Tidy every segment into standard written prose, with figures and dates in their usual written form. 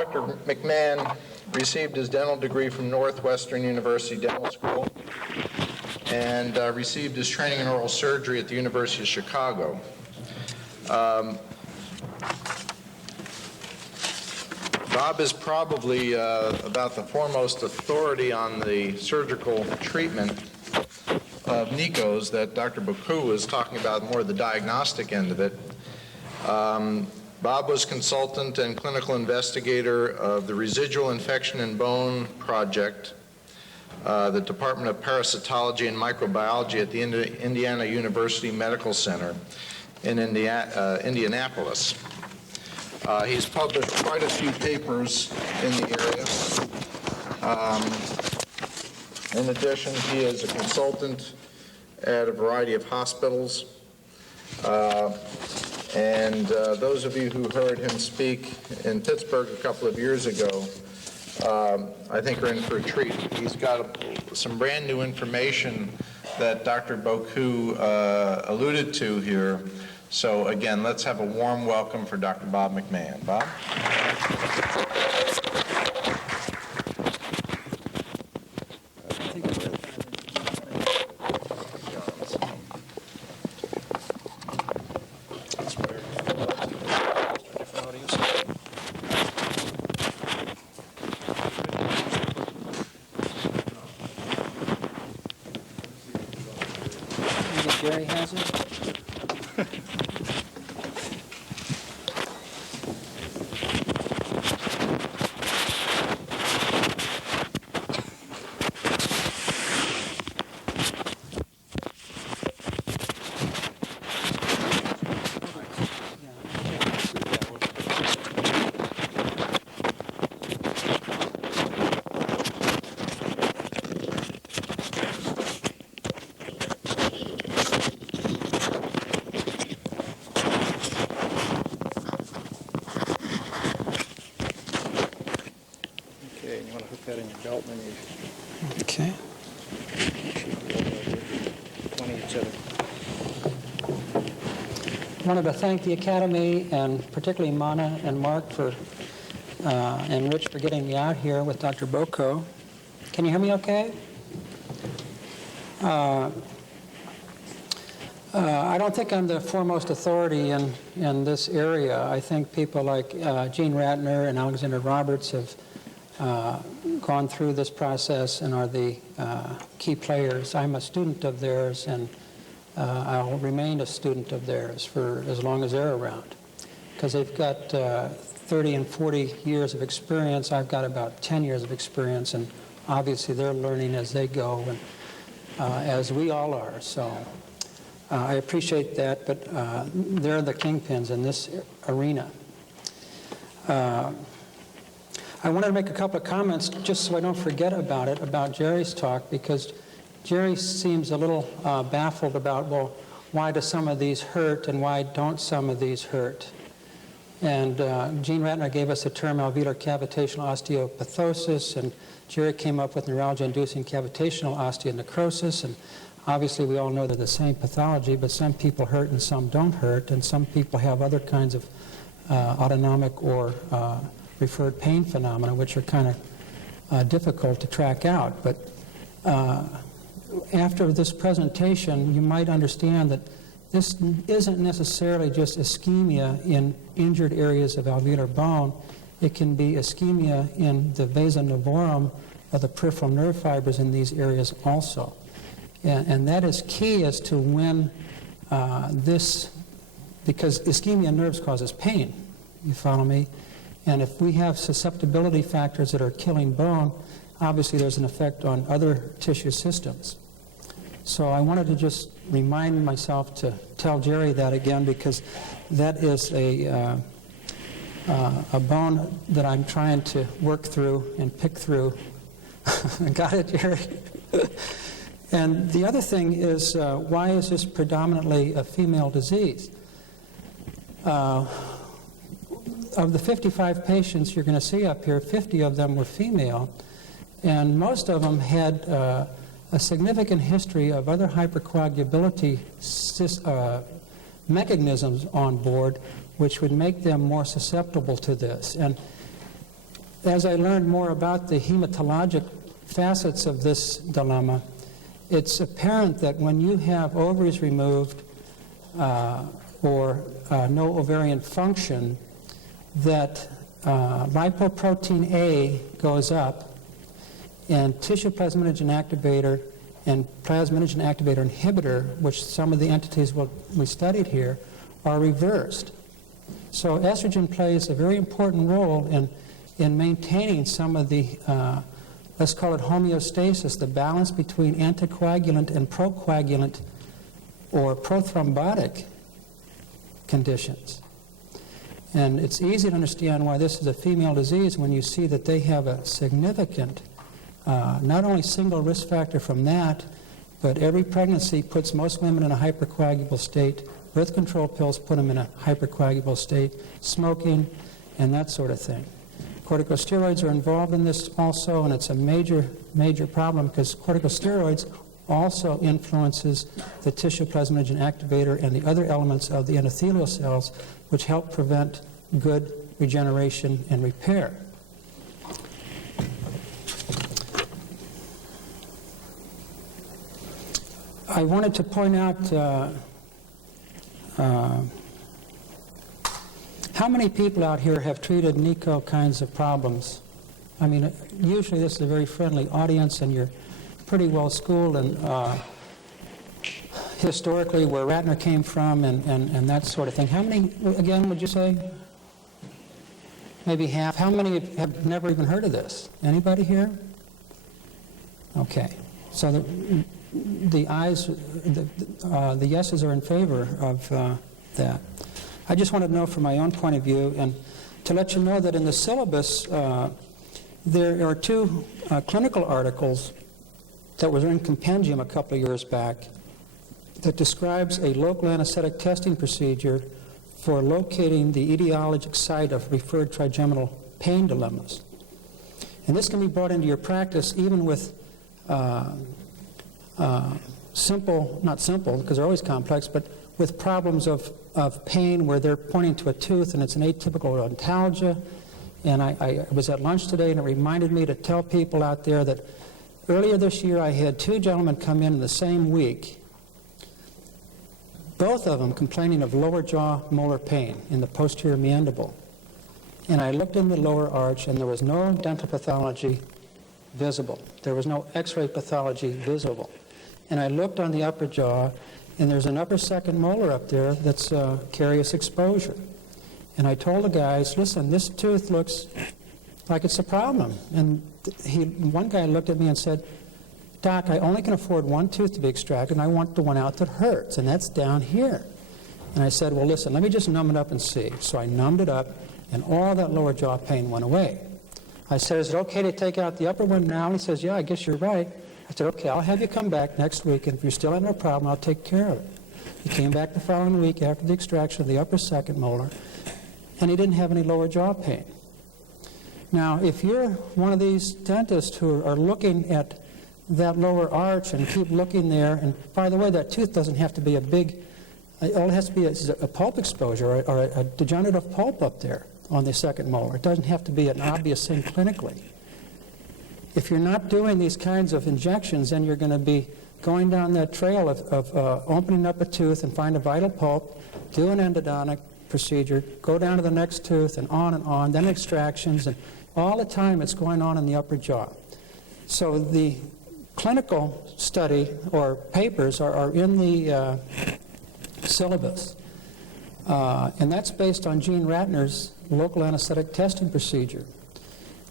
Dr. McMahon received his dental degree from Northwestern University Dental School and received his training in oral surgery at the University of Chicago. Bob is probably about the foremost authority on the surgical treatment of Necrosis that Dr. Boku was talking about, more the diagnostic end of it. Bob was consultant and clinical investigator of the Residual Infection in Bone Project, the Department of Parasitology and Microbiology at the Indiana University Medical Center in Indianapolis. He's published quite a few papers in the area. In addition, he is a consultant at a variety of hospitals. And those of you who heard him speak in Pittsburgh a couple of years ago, I think are in for a treat. He's got some brand new information that Dr. Boku alluded to here. So again, let's have a warm welcome for Dr. Bob McMahon. Bob? Jerry has it. Okay. I wanted to thank the Academy and particularly Mana and Mark and Rich for getting me out here with Dr. Boko. Can you hear me okay? I don't think I'm the foremost authority in this area. I think people like Gene Ratner and Alexander Roberts have gone through this process and are the key players. I'm a student of theirs, and I'll remain a student of theirs for as long as they're around, because they've got 30 and 40 years of experience. I've got about 10 years of experience, and obviously they're learning as they go, and as we all are. So I appreciate that, but they're the kingpins in this arena. I wanted to make a couple of comments just so I don't forget about it, about Jerry's talk, because Jerry seems a little baffled about, well, why do some of these hurt and why don't some of these hurt? And Gene Ratner gave us the term alveolar cavitational osteoporosis, and Jerry came up with neuralgia-inducing cavitational osteonecrosis, and obviously we all know they're the same pathology, but some people hurt and some don't hurt, and some people have other kinds of autonomic or referred pain phenomena, which are kind of difficult to track out. But after this presentation, you might understand that this isn't necessarily just ischemia in injured areas of alveolar bone. It can be ischemia in the vasa nivorum of the peripheral nerve fibers in these areas also. And that is key as to when because ischemia in nerves causes pain. You follow me? And if we have susceptibility factors that are killing bone, obviously there's an effect on other tissue systems. So I wanted to just remind myself to tell Jerry that again, because that is a bone that I'm trying to work through and pick through. Got it, Jerry? And the other thing is, why is this predominantly a female disease? Of the 55 patients you're going to see up here, 50 of them were female, and most of them had a significant history of other hypercoagulability mechanisms on board, which would make them more susceptible to this. And as I learned more about the hematologic facets of this dilemma, it's apparent that when you have ovaries removed or no ovarian function, that lipoprotein A goes up, and tissue plasminogen activator and plasminogen activator inhibitor, which some of the entities we studied here, are reversed. So estrogen plays a very important role in maintaining some of the, let's call it homeostasis, the balance between anticoagulant and procoagulant or prothrombotic conditions. And it's easy to understand why this is a female disease when you see that they have a significant, not only single risk factor from that, but every pregnancy puts most women in a hypercoagulable state. Birth control pills put them in a hypercoagulable state, smoking, and that sort of thing. Corticosteroids are involved in this also, and it's a major, major problem because corticosteroids also influences the tissue plasminogen activator and the other elements of the endothelial cells, which help prevent good regeneration and repair. I wanted to point out how many people out here have treated NICO kinds of problems? I mean, usually this is a very friendly audience and you're pretty well schooled and historically where Ratner came from and that sort of thing. How many, again, would you say? Maybe half. How many have never even heard of this? Anybody here? Okay. So the ayes, the yeses are in favor of that. I just wanted to know from my own point of view and to let you know that in the syllabus there are two clinical articles that was in Compendium a couple of years back that describes a local anesthetic testing procedure for locating the etiologic site of referred trigeminal pain dilemmas. And this can be brought into your practice even with simple, not simple because they're always complex, but with problems of pain where they're pointing to a tooth and it's an atypical ontalgia. And I was at lunch today and it reminded me to tell people out there that earlier this year I had two gentlemen come in the same week, both of them complaining of lower jaw molar pain in the posterior mandible. And I looked in the lower arch and there was no dental pathology visible. There was no x-ray pathology visible. And I looked on the upper jaw and there's an upper second molar up there that's carious exposure. And I told the guys, listen, this tooth looks like it's a problem. And one guy looked at me and said, Doc, I only can afford one tooth to be extracted, and I want the one out that hurts, and that's down here. And I said, well, listen, let me just numb it up and see. So I numbed it up, and all that lower jaw pain went away. I said, is it okay to take out the upper one now? And he says, yeah, I guess you're right. I said, okay, I'll have you come back next week, and if you're still having a problem, I'll take care of it. He came back the following week after the extraction of the upper second molar, and he didn't have any lower jaw pain. Now, if you're one of these dentists who are looking at that lower arch and keep looking there, and by the way, that tooth doesn't have to be a big, all it has to be is a pulp exposure or a degenerative pulp up there on the second molar. It doesn't have to be an obvious thing clinically. If you're not doing these kinds of injections, then you're going to be going down that trail of opening up a tooth and find a vital pulp, do an endodontic procedure, go down to the next tooth and on, then extractions, and all the time it's going on in the upper jaw. So the clinical study or papers are in the syllabus, and that's based on Gene Ratner's local anesthetic testing procedure,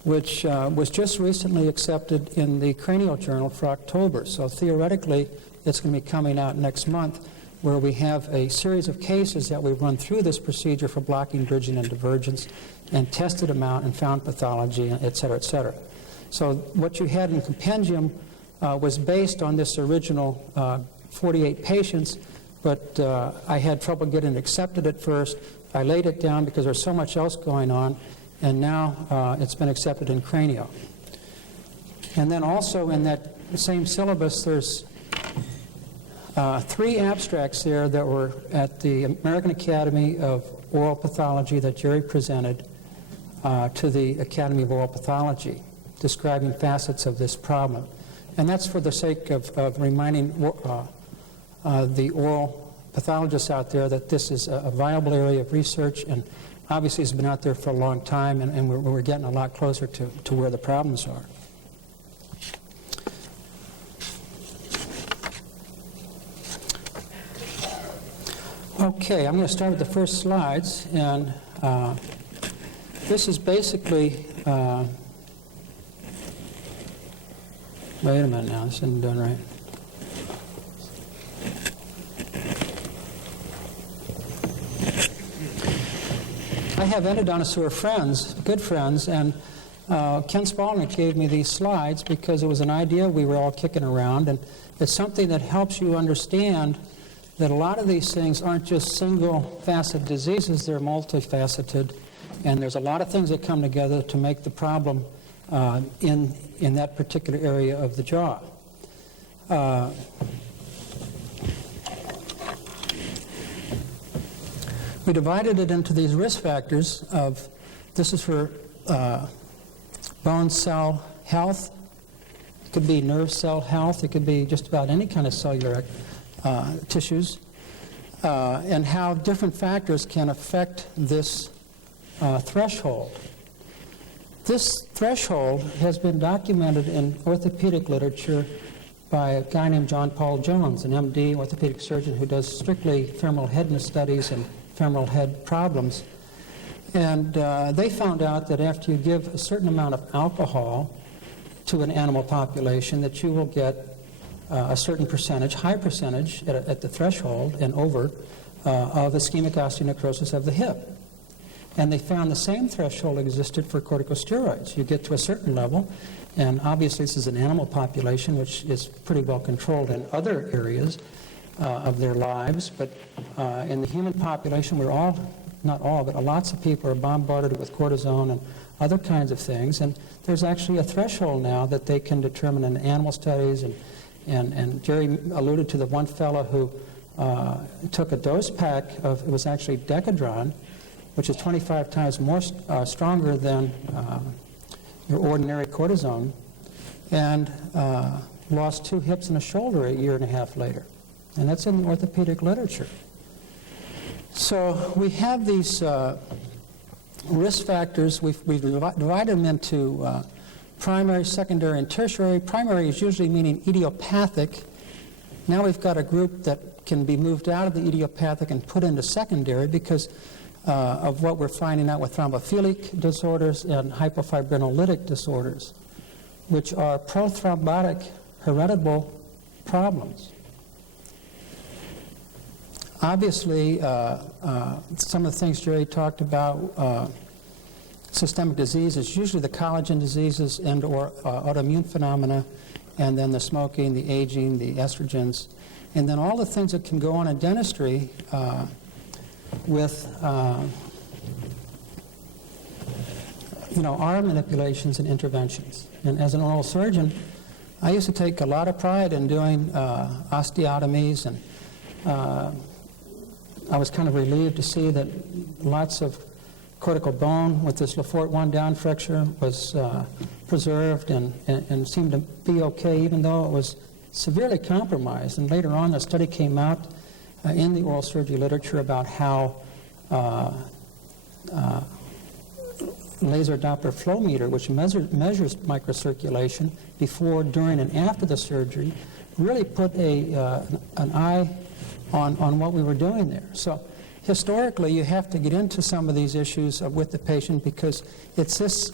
which was just recently accepted in the Cranial Journal for October. So theoretically, it's going to be coming out next month, where we have a series of cases that we've run through this procedure for blocking, bridging, and divergence, and tested them out and found pathology, et cetera, et cetera. So what you had in Compendium was based on this original 48 patients, but I had trouble getting it accepted at first. I laid it down because there's so much else going on, and now it's been accepted in Cranio. And then also in that same syllabus, there's 3 abstracts there that were at the American Academy of Oral Pathology that Jerry presented to the Academy of Oral Pathology, describing facets of this problem. And that's for the sake of reminding the oral pathologists out there that this is a viable area of research, and obviously it's been out there for a long time, and we're getting a lot closer to where the problems are. Okay, I'm going to start with the first slides, and this is basically, wait a minute now, this isn't done right. I have endodontists who are friends, good friends, and Ken Spalnick gave me these slides because it was an idea we were all kicking around, and it's something that helps you understand that a lot of these things aren't just single-faceted diseases, they're multifaceted, and there's a lot of things that come together to make the problem in that particular area of the jaw. We divided it into these risk factors of, this is for bone cell health, it could be nerve cell health, it could be just about any kind of cellular tissues, and how different factors can affect this threshold. This threshold has been documented in orthopedic literature by a guy named John Paul Jones, an MD, orthopedic surgeon who does strictly femoral headness studies and femoral head problems. And they found out that after you give a certain amount of alcohol to an animal population, that you will get a certain percentage, high percentage at the threshold and over, of ischemic osteonecrosis of the hip. And they found the same threshold existed for corticosteroids. You get to a certain level, and obviously this is an animal population which is pretty well controlled in other areas of their lives, but in the human population we're all, not all, but lots of people are bombarded with cortisone and other kinds of things, and there's actually a threshold now that they can determine in animal studies, and Jerry alluded to the one fellow who took a dose pack of, it was actually Decadron, which is 25 times more stronger than your ordinary cortisone, and lost 2 hips and a shoulder a year and a half later. And that's in the orthopedic literature. So we have these risk factors. We've divided them into primary, secondary, and tertiary. Primary is usually meaning idiopathic. Now we've got a group that can be moved out of the idiopathic and put into secondary because of what we're finding out with thrombophilic disorders and hypofibrinolytic disorders, which are prothrombotic heritable problems. Obviously, some of the things Jerry talked about, systemic disease is usually the collagen diseases and or autoimmune phenomena, and then the smoking, the aging, the estrogens, and then all the things that can go on in dentistry with arm manipulations and interventions. And as an oral surgeon, I used to take a lot of pride in doing osteotomies, and I was kind of relieved to see that lots of cortical bone with this Lefort 1 down fracture was preserved and seemed to be okay, even though it was severely compromised. And later on, a study came out in the oral surgery literature about how laser Doppler flow meter, which measures microcirculation before, during, and after the surgery, really put an eye on what we were doing there. So historically, you have to get into some of these issues with the patient because it's this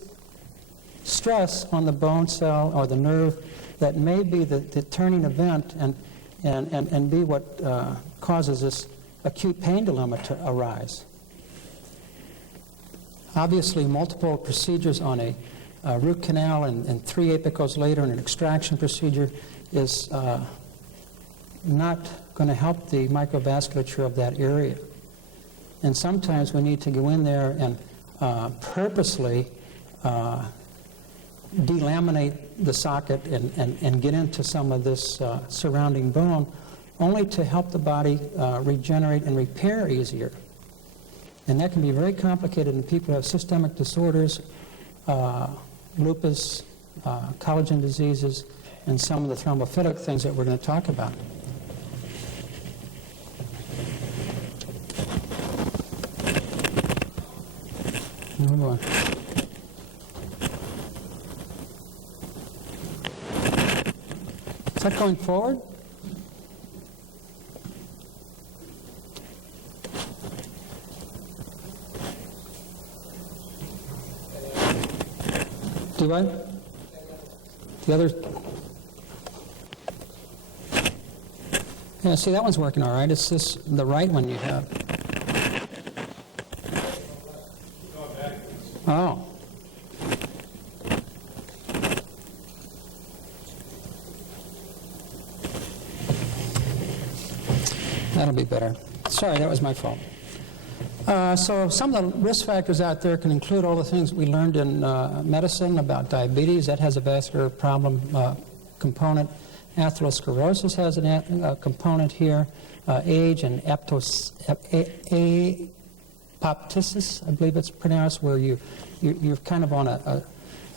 stress on the bone cell or the nerve that may be the turning event and be what causes this acute pain dilemma to arise. Obviously, multiple procedures on a root canal and 3 apicals later and an extraction procedure is not going to help the microvasculature of that area. And sometimes we need to go in there and purposely delaminate the socket and get into some of this surrounding bone, only to help the body regenerate and repair easier. And that can be very complicated in people who have systemic disorders, lupus, collagen diseases, and some of the thrombophilic things that we're going to talk about. Move on. Is that going forward? Do I? The other? Yeah, see, that one's working all right. It's this, the right one you have. Oh. That'll be better. Sorry, that was my fault. So some of the risk factors out there can include all the things we learned in medicine about diabetes. That has a vascular problem component. Atherosclerosis has a component here. Age and apoptosis, I believe it's pronounced, where you're kind of on a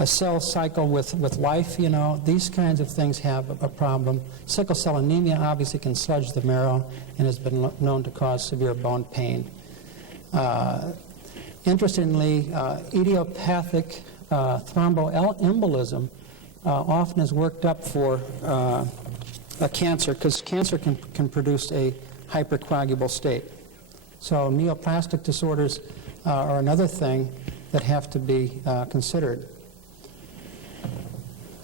cell cycle with life, you know. These kinds of things have a problem. Sickle cell anemia obviously can sludge the marrow and has been known to cause severe bone pain. Interestingly, idiopathic thromboembolism often is worked up for a cancer, because cancer can produce a hypercoagulable state. So neoplastic disorders are another thing that have to be considered.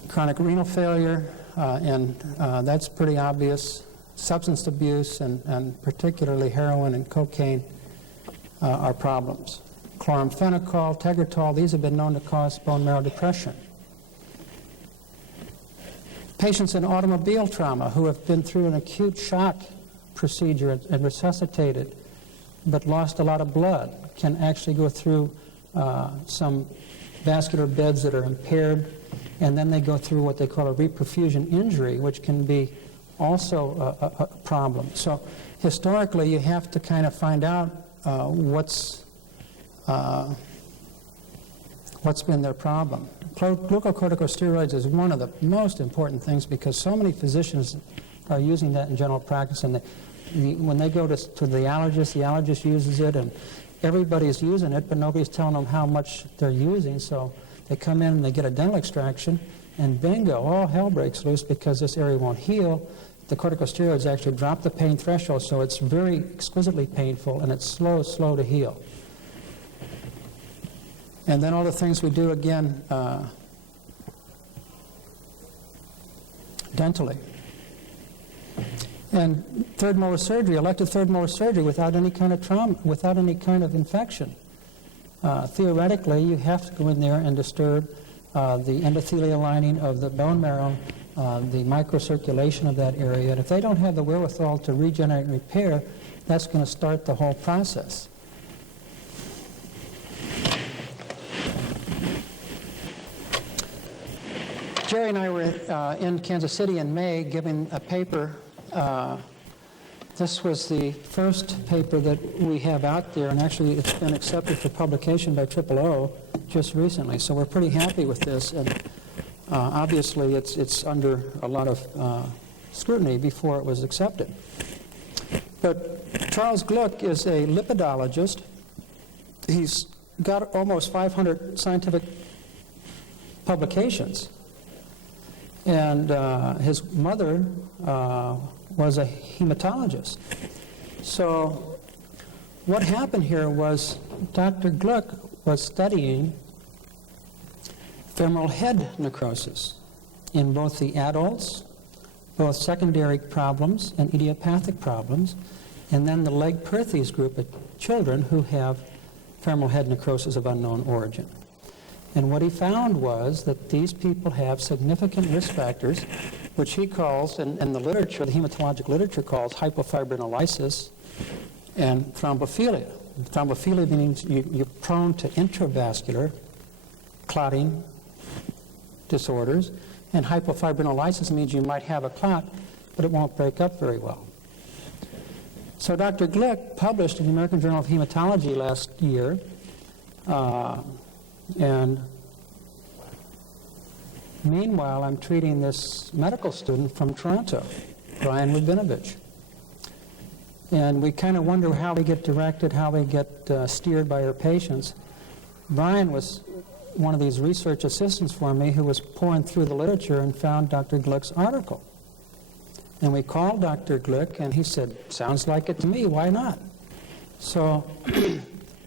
Chronic renal failure, and that's pretty obvious. Substance abuse, and particularly heroin and cocaine, are problems. Chloramphenicol, Tegretol, these have been known to cause bone marrow depression. Patients in automobile trauma who have been through an acute shock procedure and resuscitated but lost a lot of blood can actually go through some vascular beds that are impaired, and then they go through what they call a reperfusion injury, which can be also a problem. So historically, you have to kind of find out what's been their problem. Glucocorticosteroids is one of the most important things, because so many physicians are using that in general practice, and when they go to the allergist uses it, and everybody's using it, but nobody's telling them how much they're using. So they come in and they get a dental extraction, and bingo, all hell breaks loose because this area won't heal. The corticosteroids actually drop the pain threshold, so it's very exquisitely painful, and it's slow to heal. And then all the things we do again dentally. And third molar surgery, elective third molar surgery without any kind of trauma, without any kind of infection. Theoretically, you have to go in there and disturb the endothelial lining of the bone marrow, the microcirculation of that area. And if they don't have the wherewithal to regenerate and repair, that's going to start the whole process. Jerry and I were in Kansas City in May giving a paper. This was the first paper that we have out there, and actually it's been accepted for publication by IAOMT just recently. So we're pretty happy with this, and obviously it's under a lot of scrutiny before it was accepted. But Charles Gluck is a lipidologist. He's got almost 500 scientific publications. And his mother was a hematologist. So what happened here was Dr. Gluck was studying femoral head necrosis in both the adults, both secondary problems and idiopathic problems, and then the leg perthes group of children who have femoral head necrosis of unknown origin. And what he found was that these people have significant risk factors, which he calls, and the literature, the hematologic literature calls hypofibrinolysis and thrombophilia. Thrombophilia means you're prone to intravascular clotting disorders, and hypofibrinolysis means you might have a clot, but it won't break up very well. So Dr. Gluck published in the American Journal of Hematology last year, and meanwhile I'm treating this medical student from Toronto, Brian Rabinovich. And we kind of wonder how we get directed, how we get steered by our patients. Brian was one of these research assistants for me who was pouring through the literature and found Dr. Gluck's article. And we called Dr. Gluck, and he said, sounds like it to me, why not? So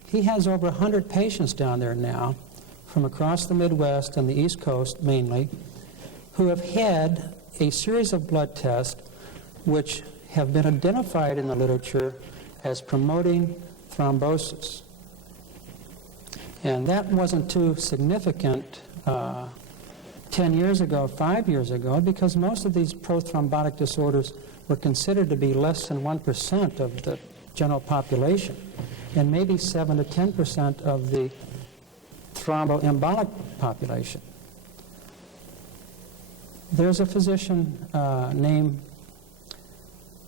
he has over 100 patients down there now from across the Midwest and the East Coast mainly who have had a series of blood tests which have been identified in the literature as promoting thrombosis. And that wasn't too significant 10 years ago, 5 years ago, because most of these prothrombotic disorders were considered to be less than 1% of the general population, and maybe 7 to 10% of the thromboembolic population. There's a physician named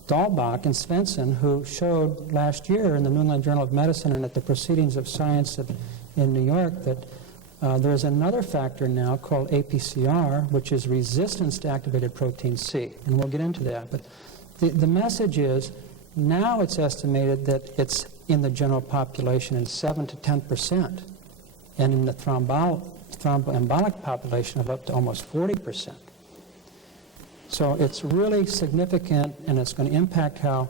Dahlbach and Svensson who showed last year in the New England Journal of Medicine and at the Proceedings of Science in New York that there's another factor now called APCR, which is resistance to activated protein C, and we'll get into that. But the message is now it's estimated that it's in the general population in 7 to 10%, and in the thromboembolic population of up to almost 40%. So it's really significant, and it's going to impact how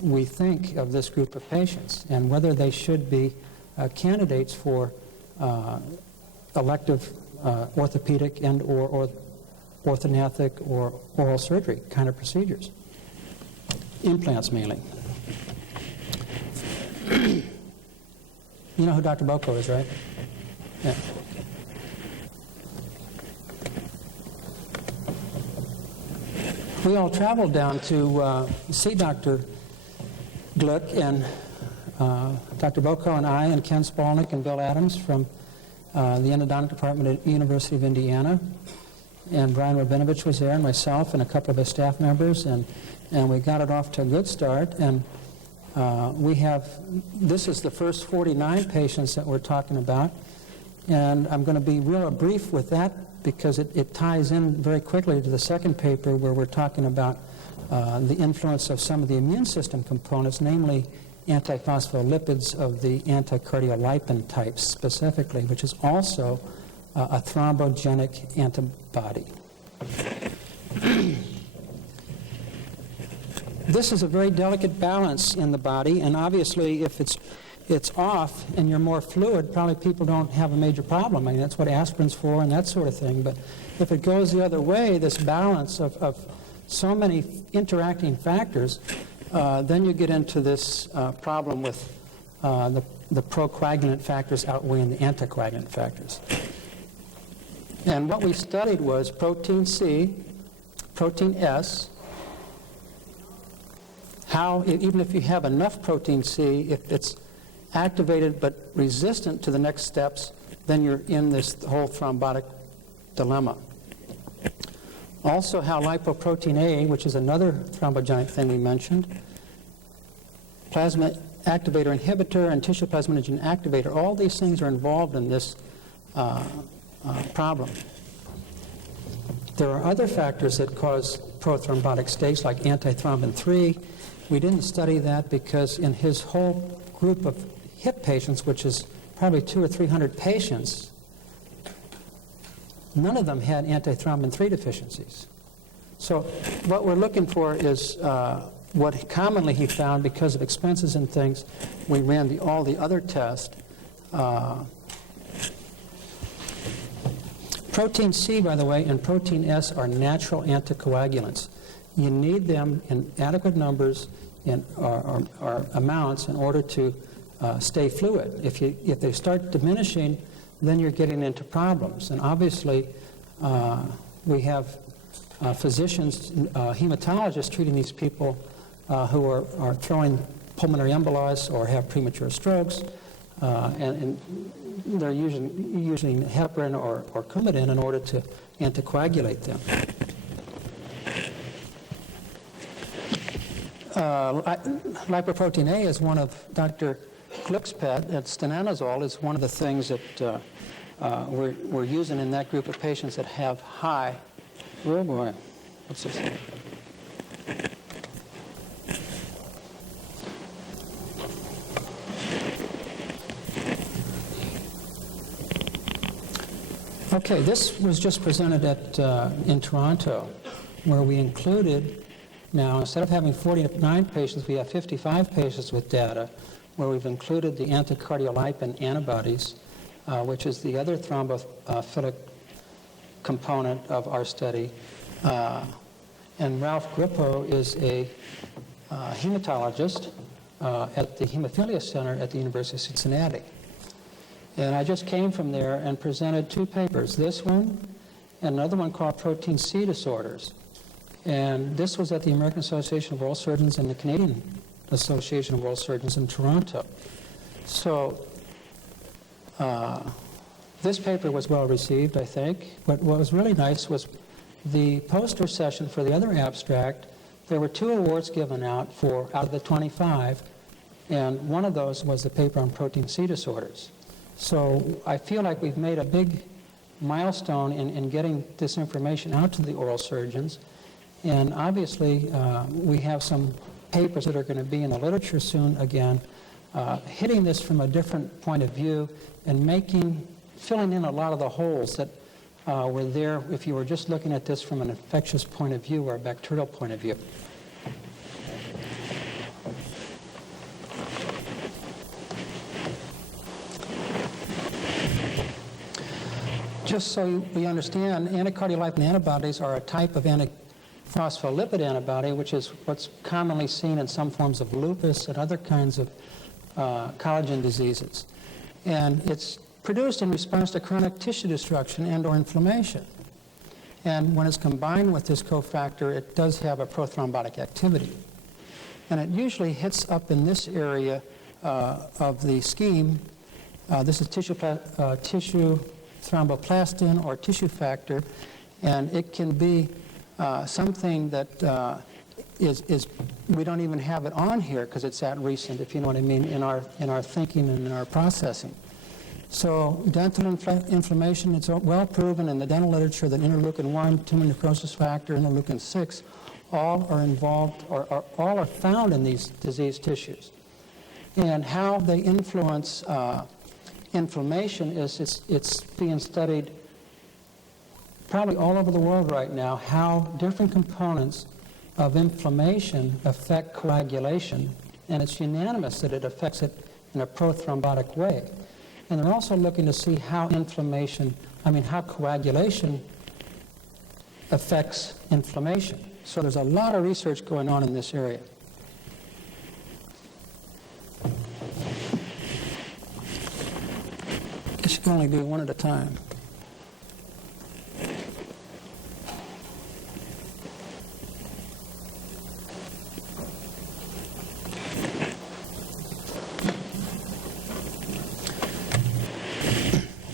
we think of this group of patients and whether they should be candidates for elective orthopedic and or orthognathic or oral surgery kind of procedures. Implants mainly. You know who Dr. Boko is, right? Yeah. We all traveled down to see Dr. Gluck, and Dr. Boko and I and Ken Spalnick and Bill Adams from the endodontic department at University of Indiana, and Brian Rabinovich was there, and myself and a couple of his staff members, and we got it off to a good start. And this is the first 49 patients that we're talking about, and I'm going to be real brief with that because it ties in very quickly to the second paper where we're talking about the influence of some of the immune system components, namely antiphospholipids of the anticardiolipin type specifically, which is also a thrombogenic antibody. This is a very delicate balance in the body, and obviously if it's off and you're more fluid, probably people don't have a major problem. I mean, that's what aspirin's for and that sort of thing. But if it goes the other way, this balance of so many interacting factors, then you get into this problem with the procoagulant factors outweighing the anticoagulant factors. And what we studied was protein C, protein S, how, even if you have enough protein C, if it's activated but resistant to the next steps, then you're in this whole thrombotic dilemma. Also how lipoprotein A, which is another thrombogenic thing we mentioned, plasma activator inhibitor and tissue plasminogen activator, all these things are involved in this problem. There are other factors that cause prothrombotic states like antithrombin 3. We didn't study that because in his whole group of hip patients, which is probably 200 or 300 patients, none of them had antithrombin 3 deficiencies. So what we're looking for is what commonly he found because of expenses and things. We ran all the other tests. Protein C, by the way, and protein S are natural anticoagulants. You need them in adequate numbers or amounts in order to stay fluid. If they start diminishing, then you're getting into problems. And obviously, we have physicians, hematologists treating these people who are throwing pulmonary embolism or have premature strokes, and they're using heparin or Coumadin in order to anticoagulate them. Lipoprotein A is one of Dr. Gluck's pet, and stenanazole is one of the things that we're using in that group of patients that have high, oh boy, what's this? Okay, this was just presented in Toronto, where we included, now instead of having 49 patients, we have 55 patients with data, where we've included the anticardiolipin antibodies, which is the other thrombophilic component of our study. And Ralph Grippo is a hematologist at the Hemophilia Center at the University of Cincinnati. And I just came from there and presented two papers, this one and another one called Protein C Disorders. And this was at the American Association of Oral Surgeons and the Canadian Association of Oral Surgeons in Toronto. So this paper was well received, I think. But what was really nice was the poster session for the other abstract. There were 2 awards given out out of the 25, and one of those was the paper on protein C disorders. So I feel like we've made a big milestone in getting this information out to the oral surgeons. And obviously, we have some papers that are going to be in the literature soon again, hitting this from a different point of view and filling in a lot of the holes that were there if you were just looking at this from an infectious point of view or a bacterial point of view. Just so we understand, anticardiolipin antibodies are a type of antiphospholipid antibody, which is what's commonly seen in some forms of lupus and other kinds of collagen diseases. And it's produced in response to chronic tissue destruction and or inflammation. And when it's combined with this cofactor, it does have a prothrombotic activity. And it usually hits up in this area of the scheme. This is tissue thromboplastin or tissue factor, and it can be something that is we don't even have it on here because it's that recent, if you know what I mean, in our thinking and in our processing. So dental inflammation, it's well proven in the dental literature that interleukin-1, tumor necrosis factor, interleukin-6, all are involved or all are found in these diseased tissues. And how they influence inflammation it's being studied probably all over the world right now, how different components of inflammation affect coagulation, and it's unanimous that it affects it in a prothrombotic way. And they're also looking to see how how coagulation affects inflammation. So there's a lot of research going on in this area. I guess you can only do one at a time.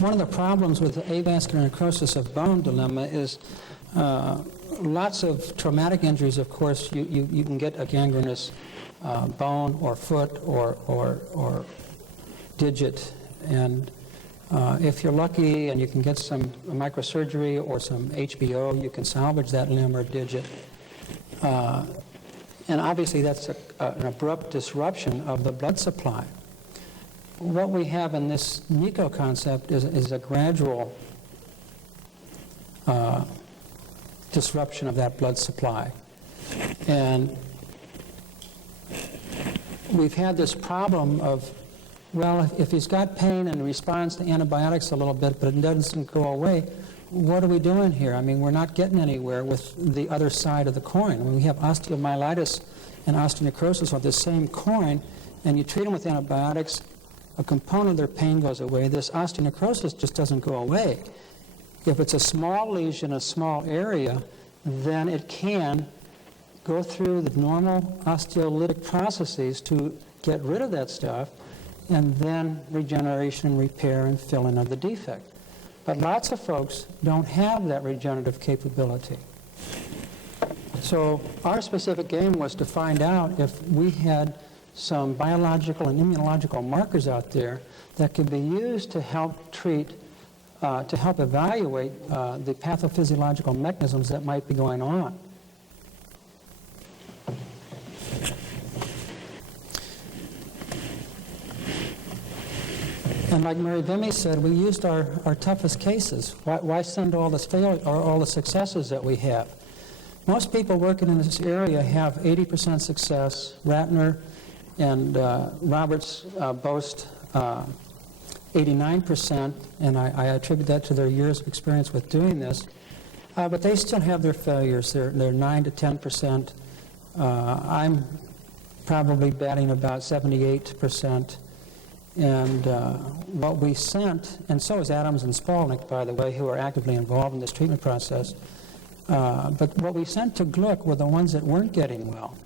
One of the problems with the avascular necrosis of bone dilemma is lots of traumatic injuries. Of course, you can get a gangrenous bone or foot or digit, and if you're lucky and you can get some microsurgery or some HBO, you can salvage that limb or digit. And obviously that's an abrupt disruption of the blood supply. What we have in this NICO concept is a gradual disruption of that blood supply. And we've had this problem of, well, if he's got pain and responds to antibiotics a little bit, but it doesn't go away, what are we doing here? I mean, we're not getting anywhere with the other side of the coin. When we have osteomyelitis and osteonecrosis on the same coin, and you treat them with antibiotics, a component of their pain goes away. This osteonecrosis just doesn't go away. If it's a small lesion, a small area, then it can go through the normal osteolytic processes to get rid of that stuff, and then regeneration, repair, and fill in of the defect. But lots of folks don't have that regenerative capability. So our specific aim was to find out if we had some biological and immunological markers out there that could be used to help treat, to help evaluate the pathophysiological mechanisms that might be going on. And like Mary Vimy said, we used our toughest cases. Why send all this failure or all the successes that we have? Most people working in this area have 80% success. Ratner and Roberts boast 89%, and I attribute that to their years of experience with doing this. But they still have their failures. They're 9 to 10%. I'm probably batting about 78%. And what we sent, and so is Adams and Spalnick, by the way, who are actively involved in this treatment process, but what we sent to Gluck were the ones that weren't getting well.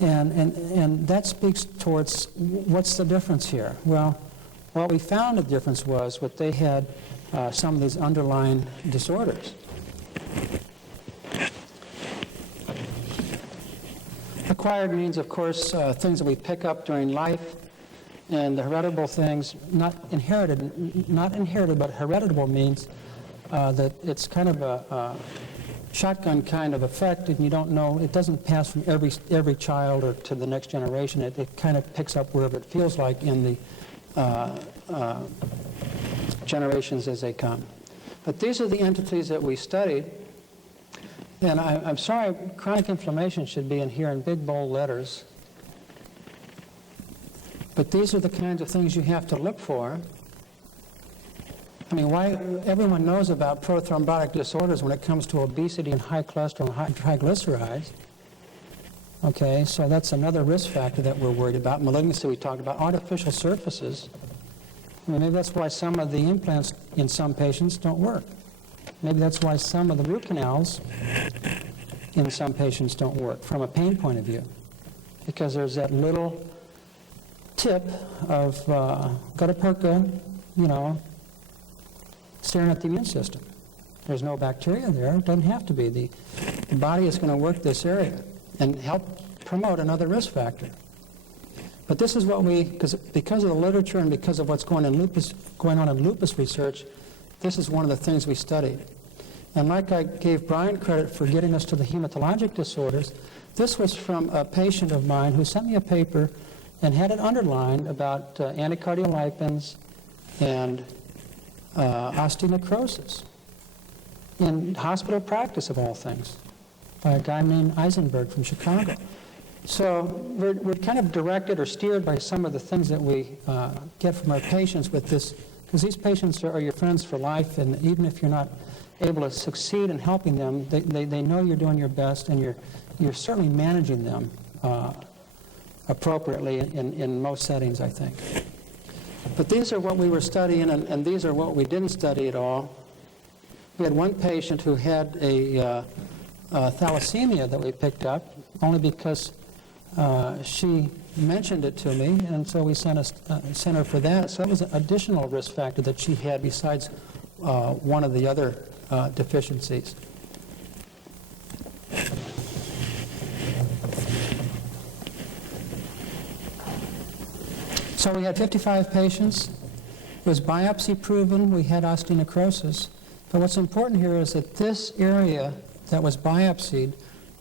And that speaks towards what's the difference here? Well, what we found the difference was what they had some of these underlying disorders. Acquired means, of course, things that we pick up during life. And the heritable things, not inherited, but heritable means that it's kind of a shotgun kind of effect, and you don't know, it doesn't pass from every child or to the next generation. It kind of picks up wherever it feels like in the generations as they come. But these are the entities that we studied. And I'm sorry, chronic inflammation should be in here in big, bold letters. But these are the kinds of things you have to look for. I mean, why everyone knows about prothrombotic disorders when it comes to obesity and high cholesterol and high triglycerides. Okay, so that's another risk factor that we're worried about. Malignancy we talked about. Artificial surfaces. I mean, maybe that's why some of the implants in some patients don't work. Maybe that's why some of the root canals in some patients don't work from a pain point of view. Because there's that little tip of gutta percha, staring at the immune system. There's no bacteria there. It doesn't have to be. The body is going to work this area and help promote another risk factor. But this is what because of the literature and because of what's going on in lupus research, this is one of the things we studied. And like I gave Brian credit for getting us to the hematologic disorders, this was from a patient of mine who sent me a paper and had it underlined about anticardiolipins and osteonecrosis in hospital practice, of all things, by a guy named Eisenberg from Chicago. So we're kind of directed or steered by some of the things that we get from our patients with this, because these patients are your friends for life, and even if you're not able to succeed in helping them, they know you're doing your best, and you're certainly managing them appropriately in most settings, I think. But these are what we were studying, and these are what we didn't study at all. We had one patient who had a thalassemia that we picked up, only because she mentioned it to me, and so we sent her for that. So that was an additional risk factor that she had besides one of the other deficiencies. So we had 55 patients. It was biopsy proven. We had osteonecrosis. But what's important here is that this area that was biopsied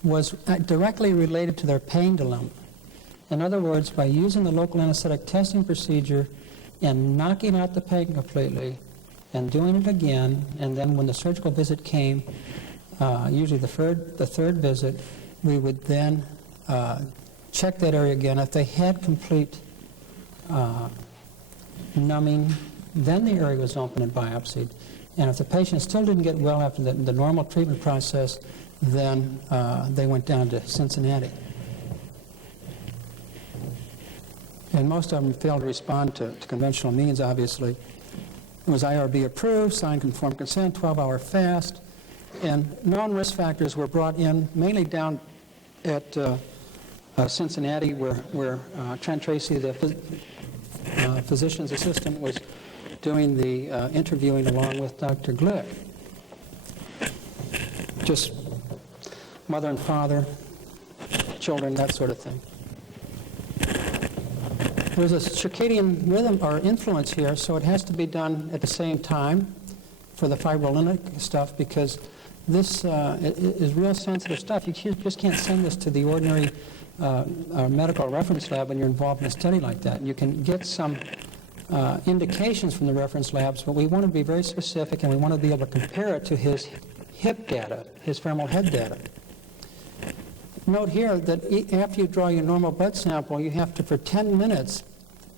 was directly related to their pain dilemma. In other words, by using the local anesthetic testing procedure and knocking out the pain completely and doing it again, and then when the surgical visit came, usually the third visit, we would then check that area again. If they had complete numbing, then the area was open and biopsied. And if the patient still didn't get well after the normal treatment process, then they went down to Cincinnati. And most of them failed to respond to conventional means, obviously. It was IRB approved, signed conformed consent, 12-hour fast, and known risk factors were brought in, mainly down at Cincinnati, where Trent Tracy, the physician's assistant, was doing the interviewing along with Dr. Gluck. Just mother and father, children, that sort of thing. There's a circadian rhythm or influence here, so it has to be done at the same time for the fibrinolytic stuff, because this is real sensitive stuff. You just can't send this to the ordinary medical reference lab when you're involved in a study like that. You can get some indications from the reference labs, but we want to be very specific, and we want to be able to compare it to his hip data, his femoral head data. Note here that after you draw your normal blood sample, you have to, for 10 minutes,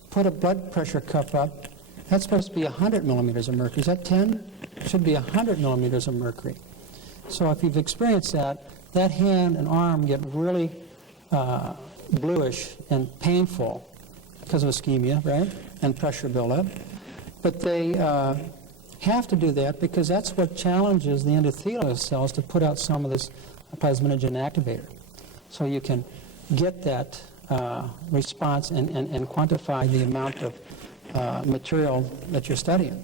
put a blood pressure cuff up. That's supposed to be 100 millimeters of mercury. Is that 10? It should be 100 millimeters of mercury. So if you've experienced that, that hand and arm get really bluish and painful because of ischemia, right, and pressure buildup. But they have to do that because that's what challenges the endothelial cells to put out some of this plasminogen activator. So you can get that response and quantify the amount of material that you're studying.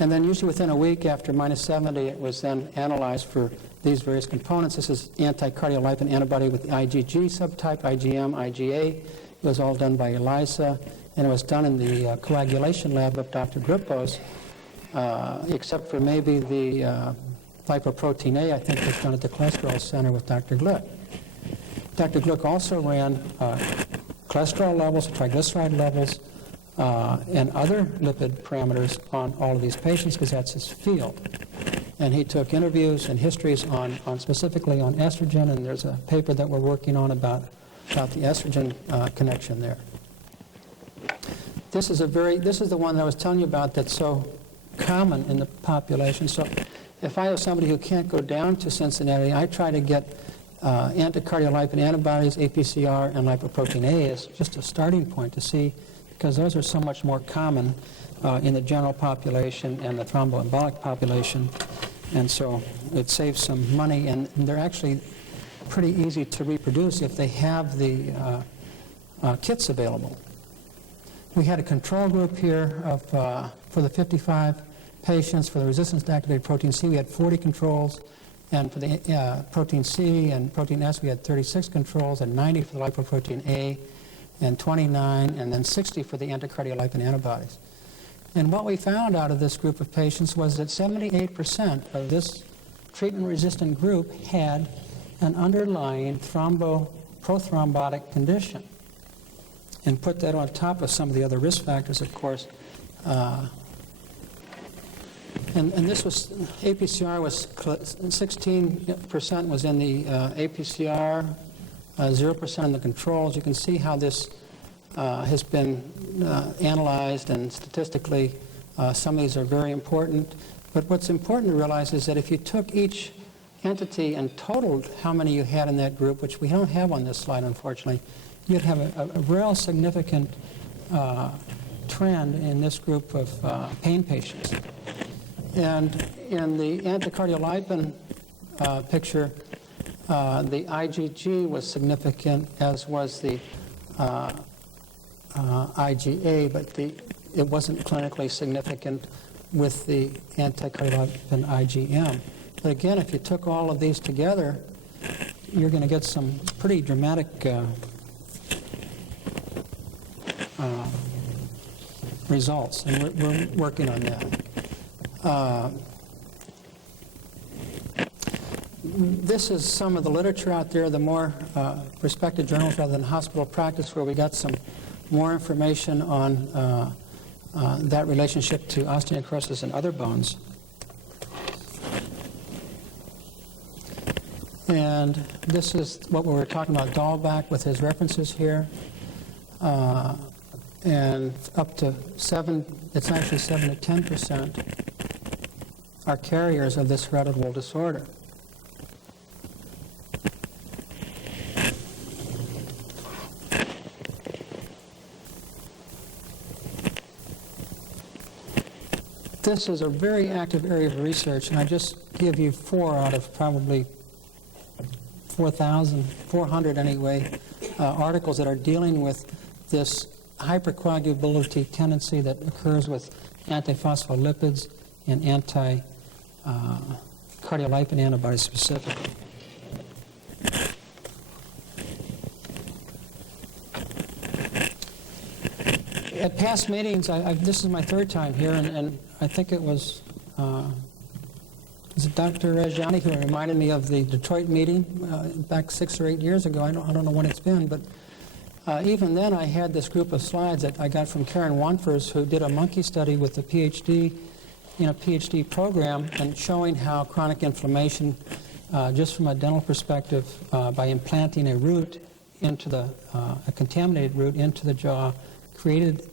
And then usually within a week after minus 70, it was then analyzed for these various components. This is anti-cardiolipin antibody with the IgG subtype, IgM, IgA. It was all done by ELISA, and it was done in the coagulation lab of Dr. Gripos, except for maybe the lipoprotein A, I think, was done at the cholesterol center with Dr. Gluck. Dr. Gluck also ran cholesterol levels, triglyceride levels, and other lipid parameters on all of these patients because that's his field. And he took interviews and histories on specifically on estrogen, and there's a paper that we're working on about the estrogen connection there. This is the one that I was telling you about that's so common in the population. So if I have somebody who can't go down to Cincinnati, I try to get anticardiolipin antibodies, APCR, and lipoprotein A as just a starting point to see, because those are so much more common in the general population and the thromboembolic population. And so it saves some money, and they're actually pretty easy to reproduce if they have the kits available. We had a control group here of, for the 55 patients for the resistance to activated protein C. We had 40 controls, and for the protein C and protein S, we had 36 controls, and 90 for the lipoprotein A, and 29, and then 60 for the anticardiolipin antibodies. And what we found out of this group of patients was that 78% of this treatment-resistant group had an underlying prothrombotic condition. And put that on top of some of the other risk factors, of course. And this was, APCR was 16% was in the APCR, 0% in the controls. You can see how this has been analyzed, and statistically some of these are very important. But what's important to realize is that if you took each entity and totaled how many you had in that group, which we don't have on this slide, unfortunately, you'd have a real significant trend in this group of pain patients. And in the anticardiolipin picture, the IgG was significant, as was the IgA, but it wasn't clinically significant with the anticardiolipin IgM. But again, if you took all of these together, you're going to get some pretty dramatic results, and we're working on that. This is some of the literature out there, the more respected journals rather than hospital practice, where we got some more information on that relationship to osteonecrosis and other bones. And this is what we were talking about, Dahlback, with his references here. And up to 7, it's actually 7 to 10% are carriers of this hereditable disorder. This is a very active area of research, and I just give you 4 out of probably 4,400 anyway, articles that are dealing with this hypercoagulability tendency that occurs with antiphospholipids and anti-cardiolipin antibodies specifically. at past meetings, this is my third time here, and I think it was Dr. Reggiani who reminded me of the Detroit meeting back 6 or 8 years ago. I don't know when it's been, but even then I had this group of slides that I got from Karen Wanfers, who did a monkey study with a PhD in a PhD program, and showing how chronic inflammation, just from a dental perspective, by implanting a root into a contaminated root into the jaw, created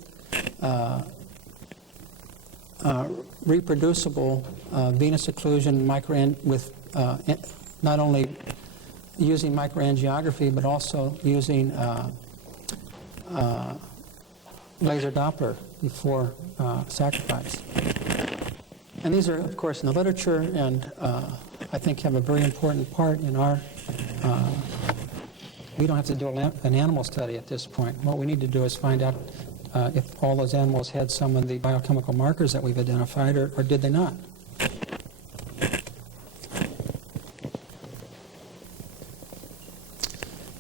reproducible venous occlusion with not only using microangiography but also using laser Doppler before sacrifice. And these are, of course, in the literature, and I think have a very important part in our. We don't have to do an animal study at this point. What we need to do is find out if all those animals had some of the biochemical markers that we've identified, or did they not.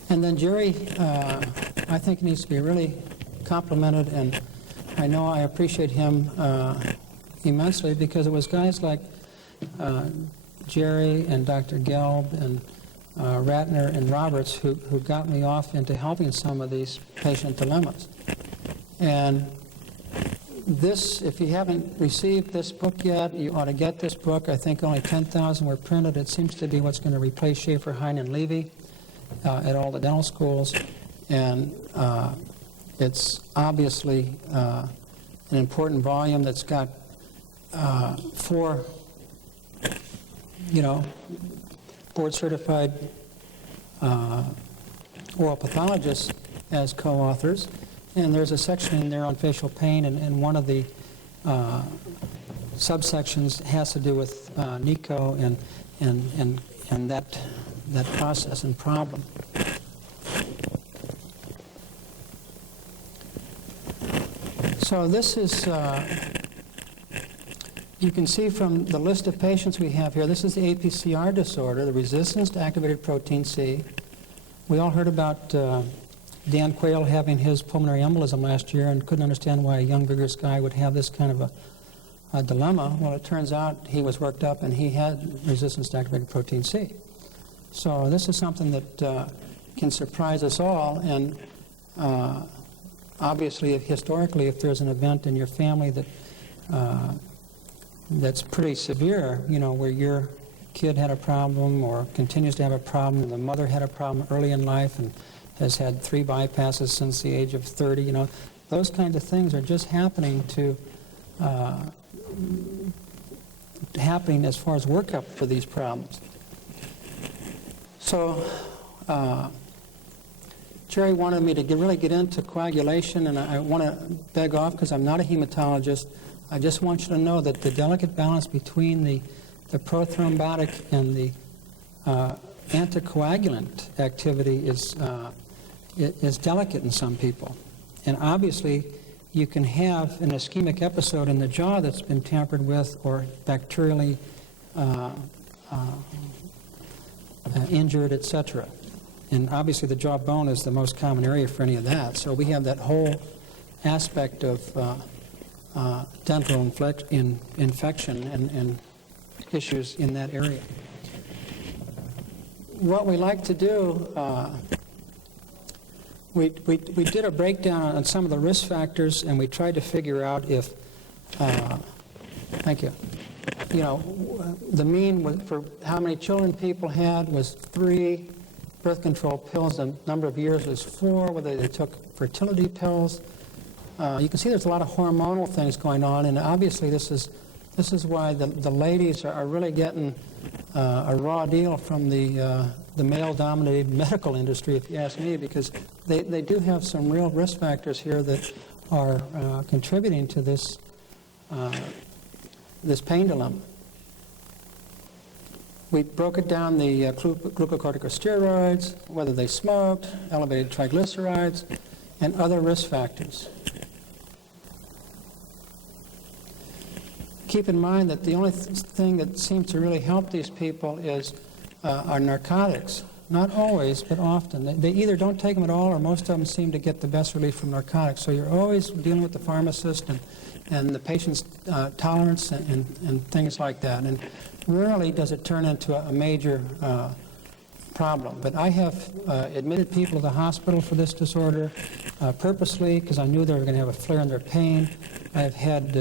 And then Jerry, I think, needs to be really complimented, and I know I appreciate him immensely, because it was guys like Jerry and Dr. Gelb and Ratner and Roberts who got me off into helping some of these patient dilemmas. And this, if you haven't received this book yet, you ought to get this book. I think only 10,000 were printed. It seems to be what's going to replace Schaefer, Hein, and Levy at all the dental schools. And it's obviously an important volume that's got 4, board-certified oral pathologists as co-authors. And there's a section in there on facial pain, and one of the subsections has to do with NICO and that process and problem. So this is, you can see from the list of patients we have here, this is the APCR disorder, the resistance to activated protein C. We all heard about Dan Quayle having his pulmonary embolism last year and couldn't understand why a young, vigorous guy would have this kind of a dilemma. Well, it turns out he was worked up and he had resistance to activated protein C. So this is something that can surprise us all, and obviously, historically, if there's an event in your family that that's pretty severe, where your kid had a problem or continues to have a problem, and the mother had a problem early in life and has had 3 bypasses since the age of 30, those kinds of things are just happening happening as far as workup for these problems. So Jerry wanted me to really get into coagulation, and I want to beg off because I'm not a hematologist. I just want you to know that the delicate balance between the prothrombotic and the anticoagulant activity is delicate in some people. And obviously, you can have an ischemic episode in the jaw that's been tampered with or bacterially injured, etc. And obviously, the jawbone is the most common area for any of that. So we have that whole aspect of dental infection and issues in that area. What we like to do, we did a breakdown on some of the risk factors, and we tried to figure out if, thank you, the mean for how many children people had was 3 birth control pills. The number of years was 4, whether they took fertility pills. You can see there's a lot of hormonal things going on, and obviously this is why the ladies are really getting a raw deal from the male-dominated medical industry, if you ask me, because they do have some real risk factors here that are contributing to this this pain dilemma. We broke it down, the glucocorticosteroids, whether they smoked, elevated triglycerides, and other risk factors. Keep in mind that the only thing that seems to really help these people are narcotics. Not always, but often. They either don't take them at all, or most of them seem to get the best relief from narcotics. So you're always dealing with the pharmacist and the patient's tolerance and things like that. And rarely does it turn into a major problem. But I have admitted people to the hospital for this disorder purposely because I knew they were going to have a flare in their pain. I have had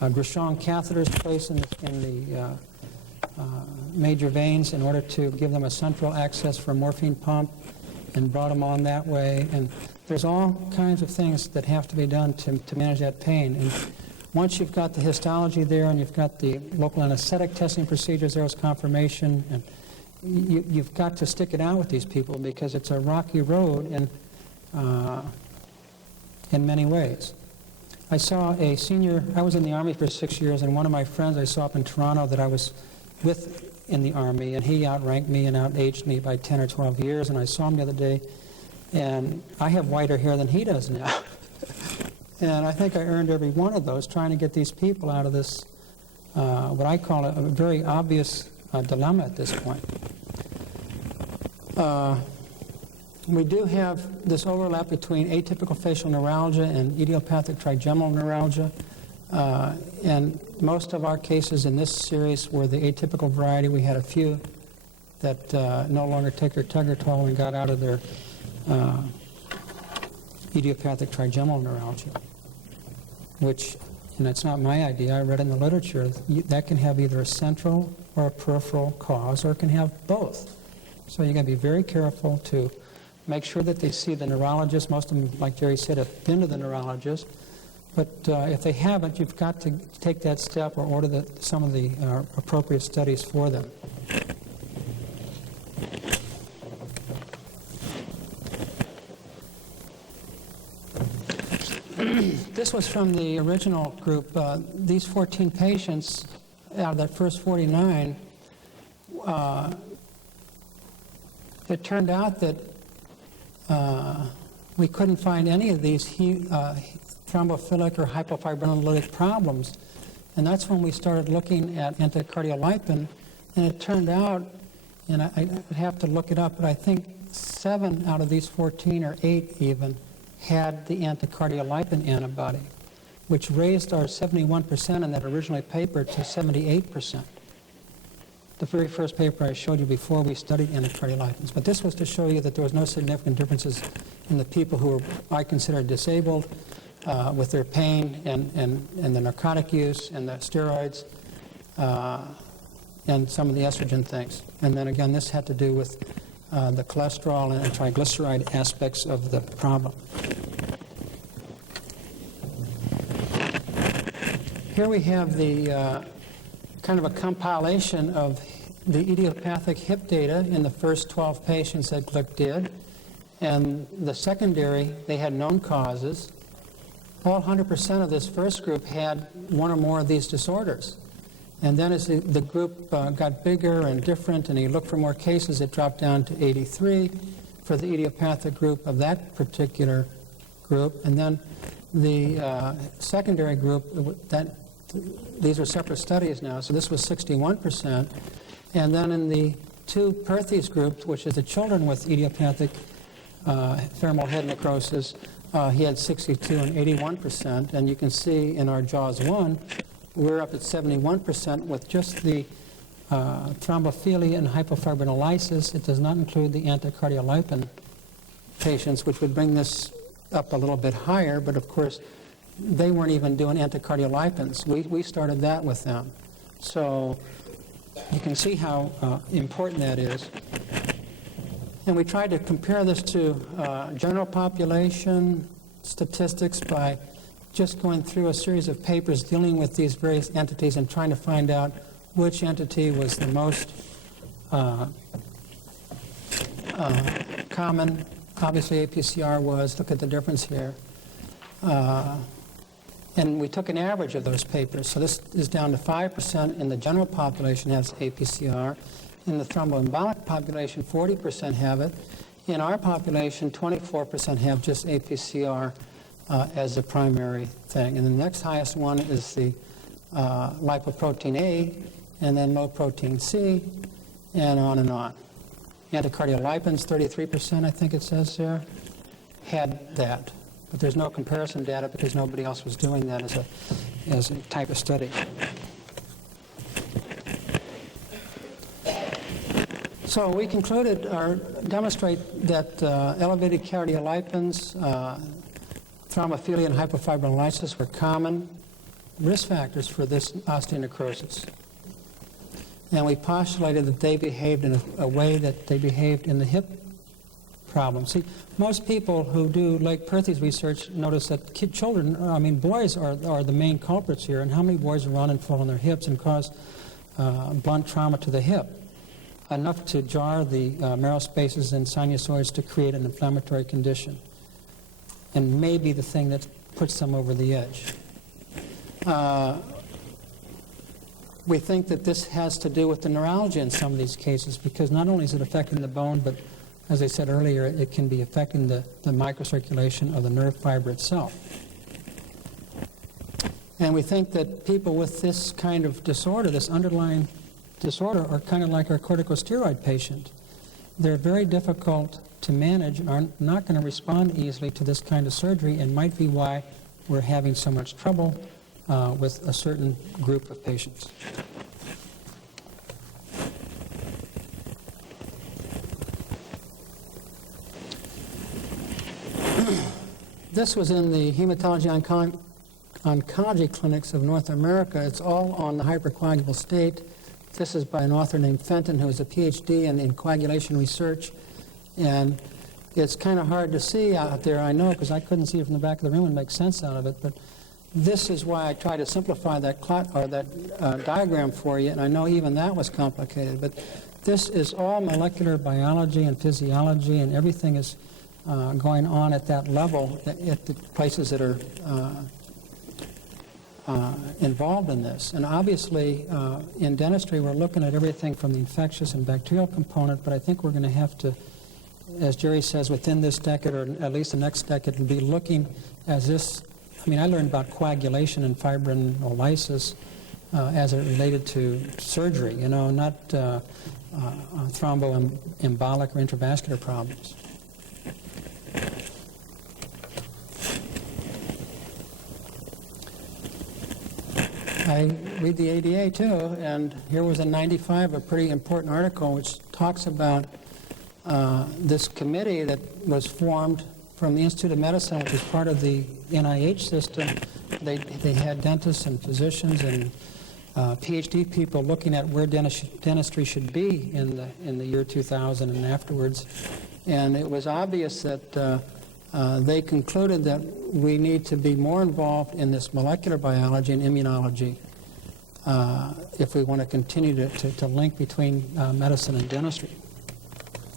Grishon catheters placed in the major veins in order to give them a central access for a morphine pump, and brought them on that way. And there's all kinds of things that have to be done to manage that pain. And once you've got the histology there and you've got the local anesthetic testing procedures, there was confirmation, and you've got to stick it out with these people because it's a rocky road in many ways. I saw a senior, I was in the Army for 6 years, and one of my friends I saw up in Toronto that I was with in the Army, and he outranked me and outaged me by 10 or 12 years, and I saw him the other day, and I have whiter hair than he does now. And I think I earned every one of those trying to get these people out of this, what I call a very obvious dilemma at this point. We do have this overlap between atypical facial neuralgia and idiopathic trigeminal neuralgia. And most of our cases in this series were the atypical variety. We had a few that no longer take their Tegretol and got out of their idiopathic trigeminal neuralgia, which, and it's not my idea, I read in the literature, that can have either a central or a peripheral cause, or it can have both. So you've got to be very careful to make sure that they see the neurologist. Most of them, like Jerry said, have been to the neurologist. But if they haven't, you've got to take that step or order some of the appropriate studies for them. This was from the original group. These 14 patients out of that first 49, it turned out that we couldn't find any of these thrombophilic or hypofibrinolytic problems. And that's when we started looking at anticardiolipin. And it turned out, and I have to look it up, but I think 7 out of these 14, or 8 even, had the anticardiolipin antibody, which raised our 71% in that original paper to 78%. The very first paper I showed you before we studied anticardiolipins. But this was to show you that there was no significant differences in the people who were, I consider, disabled with their pain and the narcotic use and the steroids and some of the estrogen things. And then again, this had to do with the cholesterol and triglyceride aspects of the problem. Here we have the kind of a compilation of the idiopathic hip data in the first 12 patients that Gluck did. And the secondary, they had known causes. All 100% of this first group had one or more of these disorders. And then as the group got bigger and different and he looked for more cases, it dropped down to 83 for the idiopathic group of that particular group. And then the secondary group, these are separate studies now, so this was 61%. And then in the 2 Perthes groups, which is the children with idiopathic femoral head necrosis, he had 62 and 81%. And you can see in our JAWS 1, we're up at 71% with just the thrombophilia and hypofibrinolysis. It does not include the anticardiolipin patients, which would bring this up a little bit higher, but of course, they weren't even doing anticardiolipins. We started that with them. So you can see how important that is. And we tried to compare this to general population statistics by just going through a series of papers dealing with these various entities and trying to find out which entity was the most common. Obviously, APCR was. Look at the difference here. And we took an average of those papers. So this is down to 5% in the general population has APCR. In the thromboembolic population, 40% have it. In our population, 24% have just APCR as the primary thing. And the next highest one is the lipoprotein A, and then low protein C, and on and on. Anticardiolipins, 33%, I think it says there, had that. But there's no comparison data because nobody else was doing that as a type of study. So we concluded or demonstrate that elevated cardiolipins, thrombophilia, and hypofibrinolysis were common risk factors for this osteonecrosis. And we postulated that they behaved in a way that they behaved in the hip problem. See, most people who do Lake Perthes research notice that boys are the main culprits here, and how many boys run and fall on their hips and cause blunt trauma to the hip, enough to jar the marrow spaces and sinusoids to create an inflammatory condition, and maybe the thing that puts them over the edge. We think that this has to do with the neuralgia in some of these cases, because not only is it affecting the bone, but as I said earlier, it can be affecting the microcirculation of the nerve fiber itself. And we think that people with this kind of disorder, this underlying disorder, are kind of like our corticosteroid patient. They're very difficult to manage and are not going to respond easily to this kind of surgery, and might be why we're having so much trouble with a certain group of patients. This was in the hematology oncology clinics of North America. It's all on the hypercoagulable state. This is by an author named Fenton, who is a PhD in coagulation research. And it's kind of hard to see out there, I know, because I couldn't see it from the back of the room and make sense out of it. But this is why I try to simplify that diagram for you, and I know even that was complicated. But this is all molecular biology and physiology, and everything is going on at that level at the places that are involved in this. And obviously, in dentistry, we're looking at everything from the infectious and bacterial component, but I think we're going to have to, as Jerry says, within this decade, or at least the next decade, we'll be looking as this. I mean, I learned about coagulation and fibrinolysis as it related to surgery, not thromboembolic or intravascular problems. I read the ADA too, and here was in '95 a pretty important article which talks about this committee that was formed from the Institute of Medicine, which is part of the NIH system. They had dentists and physicians and PhD people looking at where dentistry should be in the year 2000 and afterwards. And it was obvious that they concluded that we need to be more involved in this molecular biology and immunology if we want to continue to link between medicine and dentistry.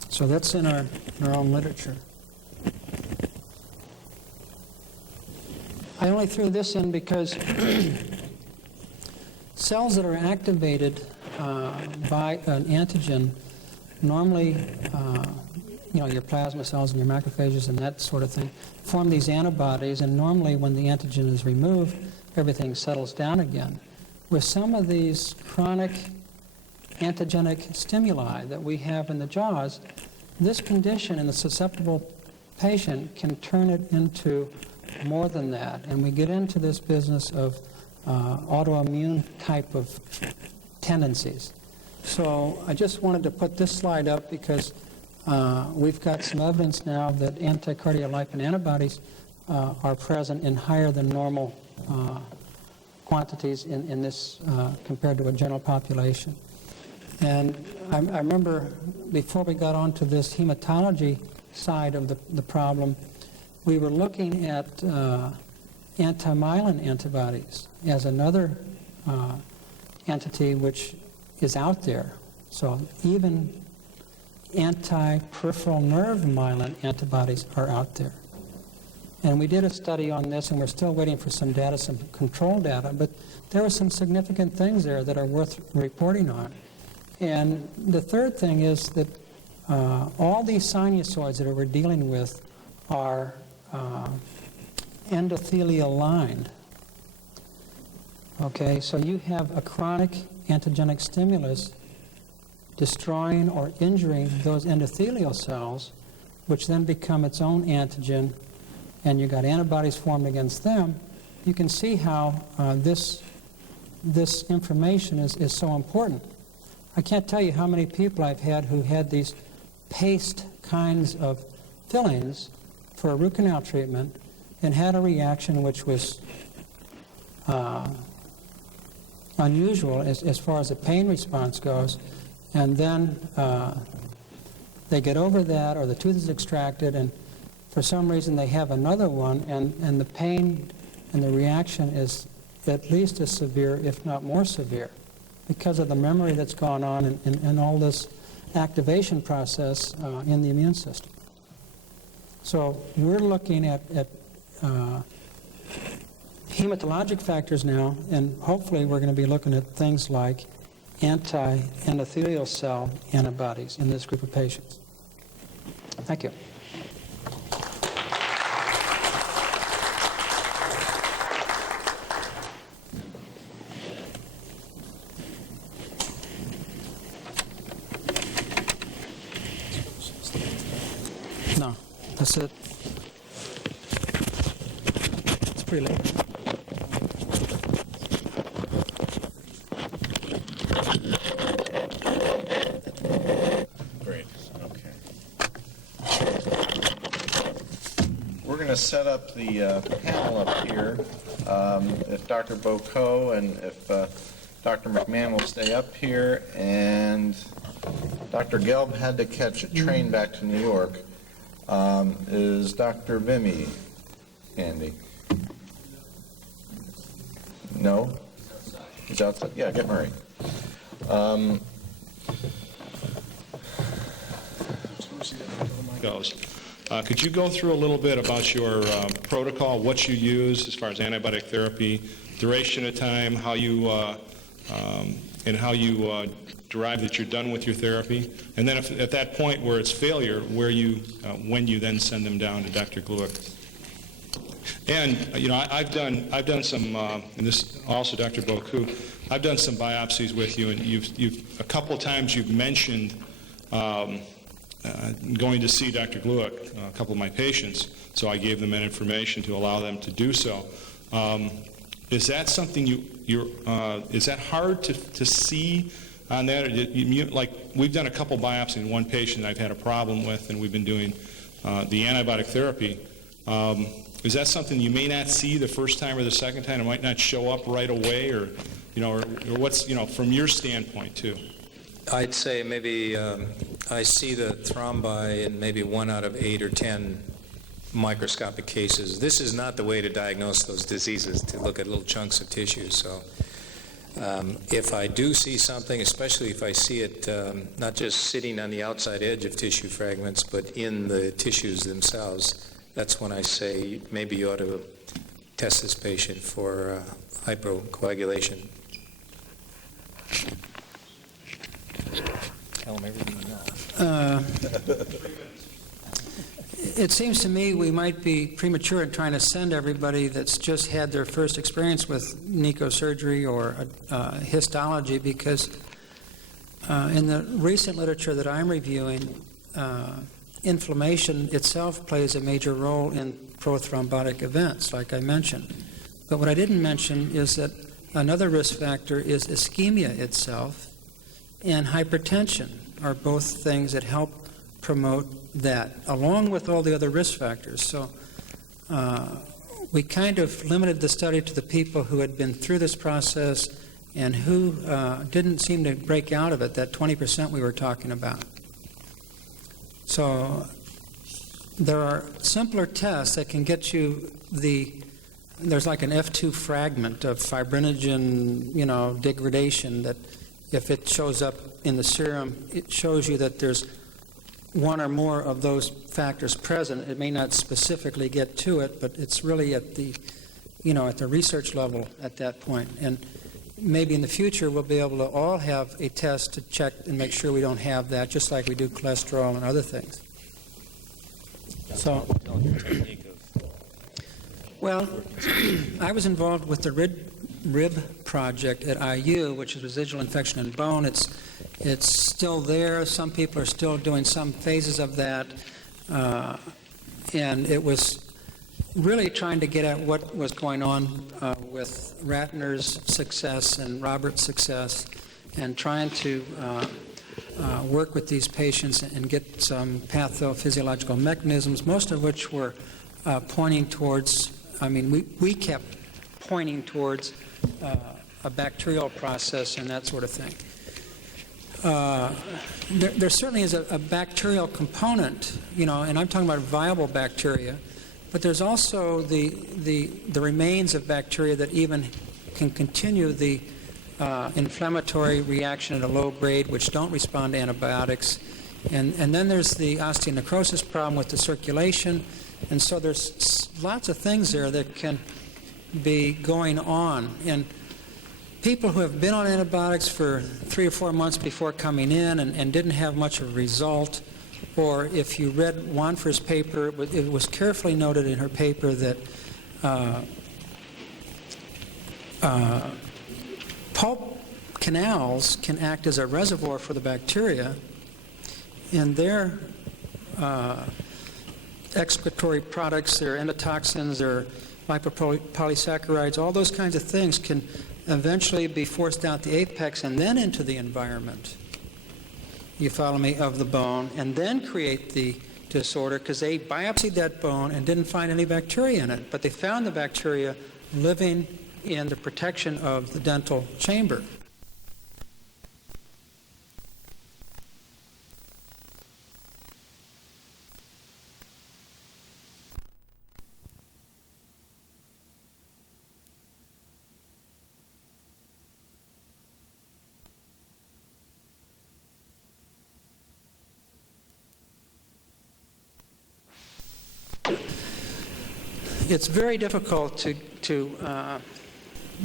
So that's in our own literature. I only threw this in because cells that are activated by an antigen, normally, your plasma cells and your macrophages and that sort of thing, form these antibodies, and normally when the antigen is removed, everything settles down again. With some of these chronic antigenic stimuli that we have in the jaws, this condition in the susceptible patient can turn it into more than that, and we get into this business of autoimmune type of tendencies. So I just wanted to put this slide up because we've got some evidence now that anticardiolipin antibodies are present in higher than normal quantities in this compared to a general population. And I remember before we got onto this hematology side of the problem, we were looking at anti-myelin antibodies as another entity which is out there. So even anti-peripheral nerve myelin antibodies are out there. And we did a study on this, and we're still waiting for some data, some control data, but there are some significant things there that are worth reporting on. And the third thing is that all these sinusoids that we're dealing with are endothelial lined. Okay, so you have a chronic antigenic stimulus destroying or injuring those endothelial cells, which then become its own antigen, and you've got antibodies formed against them, you can see how this information is so important. I can't tell you how many people I've had who had these paste kinds of fillings for a root canal treatment and had a reaction which was unusual as far as the pain response goes, and then they get over that, or the tooth is extracted, and for some reason they have another one, and the pain and the reaction is at least as severe, if not more severe, because of the memory that's gone on and all this activation process in the immune system. So we're looking at hematologic factors now, and hopefully we're going to be looking at things like anti-endothelial cell antibodies in this group of patients. Thank you. No, that's it. It's pretty late. Great. Okay. We're going to set up the panel up here. If Dr. Bocaux and if Dr. McMahon will stay up here, and Dr. Gelb had to catch a train back to New York. Is Dr. Vimy handy? No? He's outside. Yeah, get Murray. Goes. Could you go through a little bit about your protocol, what you use as far as antibiotic therapy, duration of time, how you derive that you're done with your therapy, and then if, at that point where it's failure, where you when you then send them down to Dr. Gluck. And I've done some, and this also Dr. Bocaux, I've done some biopsies with you, and you've a couple of times you've mentioned going to see Dr. Gluck, a couple of my patients, so I gave them that information to allow them to do so. Is that something is that hard to see on that? Like, we've done a couple biopsies in one patient I've had a problem with, and we've been doing the antibiotic therapy. Is that something you may not see the first time or the second time? It might not show up right away, or what's, from your standpoint too? I'd say maybe I see the thrombi in maybe 1 out of 8 or 10 microscopic cases. This is not the way to diagnose those diseases, to look at little chunks of tissue. So if I do see something, especially if I see it not just sitting on the outside edge of tissue fragments, but in the tissues themselves, that's when I say maybe you ought to test this patient for hypocoagulation. Tell them everything you know. It seems to me we might be premature in trying to send everybody that's just had their first experience with necrosurgery or histology, because in the recent literature that I'm reviewing, inflammation itself plays a major role in prothrombotic events, like I mentioned. But what I didn't mention is that another risk factor is ischemia itself, and hypertension are both things that help promote that, along with all the other risk factors. So we kind of limited the study to the people who had been through this process and who didn't seem to break out of it, that 20% we were talking about. So there are simpler tests that can get you there's like an F2 fragment of fibrinogen, degradation, that if it shows up in the serum, it shows you that there's one or more of those factors present. It may not specifically get to it, but it's really at the research level at that point. And maybe in the future we'll be able to all have a test to check and make sure we don't have that, just like we do cholesterol and other things. So, well, I was involved with the RIB project at IU, which is residual infection in bone. It's It's still there. Some people are still doing some phases of that. And it was really trying to get at what was going on with Ratner's success and Robert's success, and trying to work with these patients and get some pathophysiological mechanisms, most of which were pointing towards, we kept pointing towards a bacterial process and that sort of thing. There certainly is a bacterial component, and I'm talking about viable bacteria, but there's also the remains of bacteria that even can continue the inflammatory reaction at a low grade, which don't respond to antibiotics. And then there's the osteonecrosis problem with the circulation. And so there's lots of things there that can be going on. And people who have been on antibiotics for 3 or 4 months before coming in and didn't have much of a result, or if you read Wanfer's paper, it was carefully noted in her paper that pulp canals can act as a reservoir for the bacteria, and their excretory products, their endotoxins, their lipopolysaccharides, all those kinds of things can eventually be forced out the apex and then into the environment, you follow me, of the bone, and then create the disorder, because they biopsied that bone and didn't find any bacteria in it, but they found the bacteria living in the protection of the dental chamber. It's very difficult to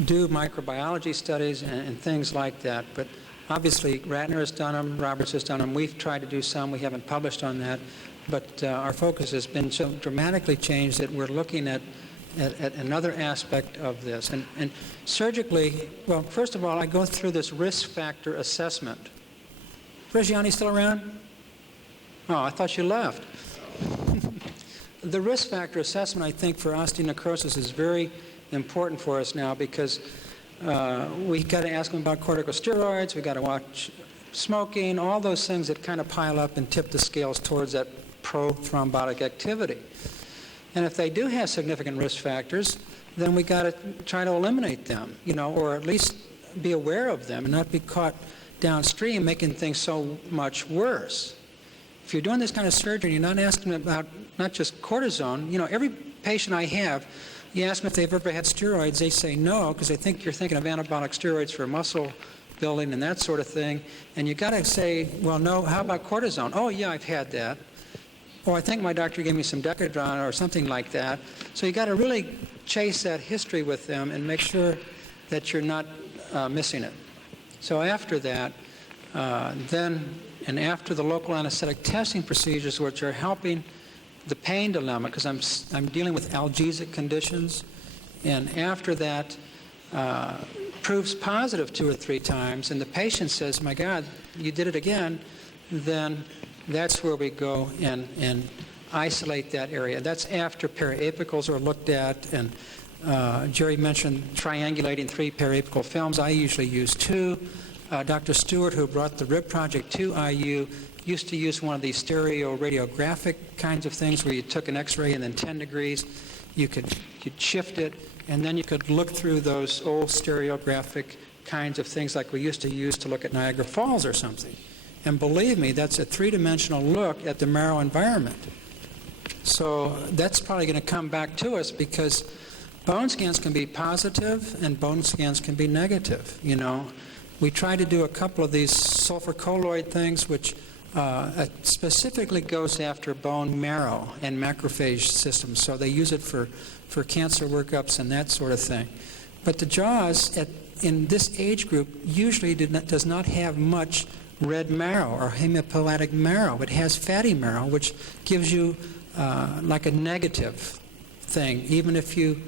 do microbiology studies and things like that, but obviously Ratner has done them, Roberts has done them. We've tried to do some. We haven't published on that, but our focus has been so dramatically changed that we're looking at another aspect of this. And surgically, well, first of all, I go through this risk factor assessment. Reggiani still around? Oh, I thought you left. The risk factor assessment, I think, for osteonecrosis is very important for us now, because we've got to ask them about corticosteroids, we've got to watch smoking, all those things that kind of pile up and tip the scales towards that pro-thrombotic activity. And if they do have significant risk factors, then we've got to try to eliminate them, or at least be aware of them and not be caught downstream making things so much worse. If you're doing this kind of surgery, you're not asking about not just cortisone. Every patient I have, you ask them if they've ever had steroids, they say no, because they think you're thinking of anabolic steroids for muscle building and that sort of thing. And you got to say, well, no, how about cortisone? Oh, yeah, I've had that. Or I think my doctor gave me some Decadron or something like that. So you got to really chase that history with them and make sure that you're not missing it. So after that, and after the local anesthetic testing procedures, which are helping the pain dilemma, because I'm dealing with analgesic conditions, and after that proves positive 2 or 3 times, and the patient says, my God, you did it again, then that's where we go and isolate that area. That's after periapicals are looked at, and Jerry mentioned triangulating 3 periapical films. I usually use 2. Dr. Stewart, who brought the RIB project to IU, used to use one of these stereoradiographic kinds of things where you took an X-ray and then 10 degrees, you'd shift it, and then you could look through those old stereographic kinds of things like we used to use to look at Niagara Falls or something. And believe me, that's a 3-dimensional look at the marrow environment. So that's probably going to come back to us, because bone scans can be positive and bone scans can be negative, We try to do a couple of these sulfur colloid things, which specifically goes after bone marrow and macrophage systems. So they use it for cancer workups and that sort of thing. But the jaws in this age group usually does not have much red marrow or hematopoietic marrow. It has fatty marrow, which gives you like a negative thing, even if you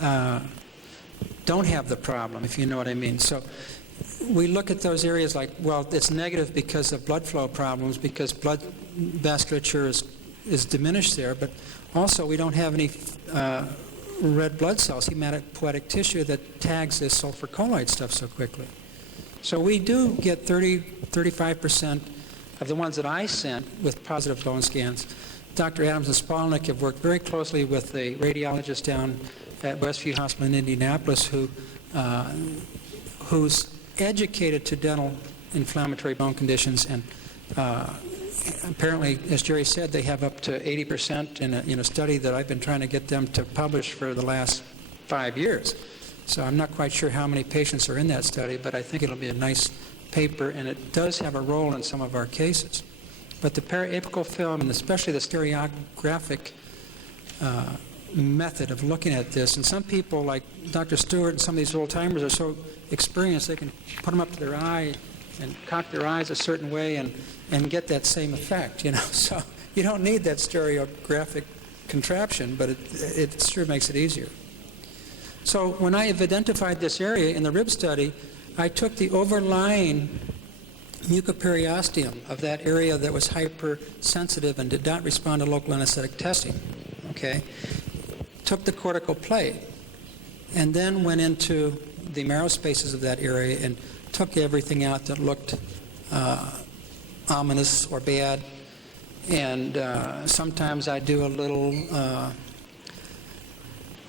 don't have the problem, if you know what I mean. So we look at those areas like, well, it's negative because of blood flow problems, because blood vasculature is diminished there, but also we don't have any red blood cells, hematopoietic tissue that tags this sulfur colloid stuff so quickly. So we do get 35% of the ones that I sent with positive bone scans. Dr. Adams and Spalnick have worked very closely with the radiologist down at Westview Hospital in Indianapolis who's educated to dental inflammatory bone conditions, and apparently, as Jerry said, they have up to 80% in a study that I've been trying to get them to publish for the last 5 years. So I'm not quite sure how many patients are in that study, but I think it'll be a nice paper, and it does have a role in some of our cases. But the periapical film, and especially the stereographic method of looking at this, and some people like Dr. Stewart and some of these old-timers are so experienced they can put them up to their eye and cock their eyes a certain way and get that same effect, you know. So you don't need that stereographic contraption, but it sure makes it easier. So when I have identified this area in the rib study, I took the overlying mucoperiosteum of that area that was hypersensitive and did not respond to local anesthetic testing, okay? Took the cortical plate and then went into the marrow spaces of that area and took everything out that looked ominous or bad. And sometimes I do a little,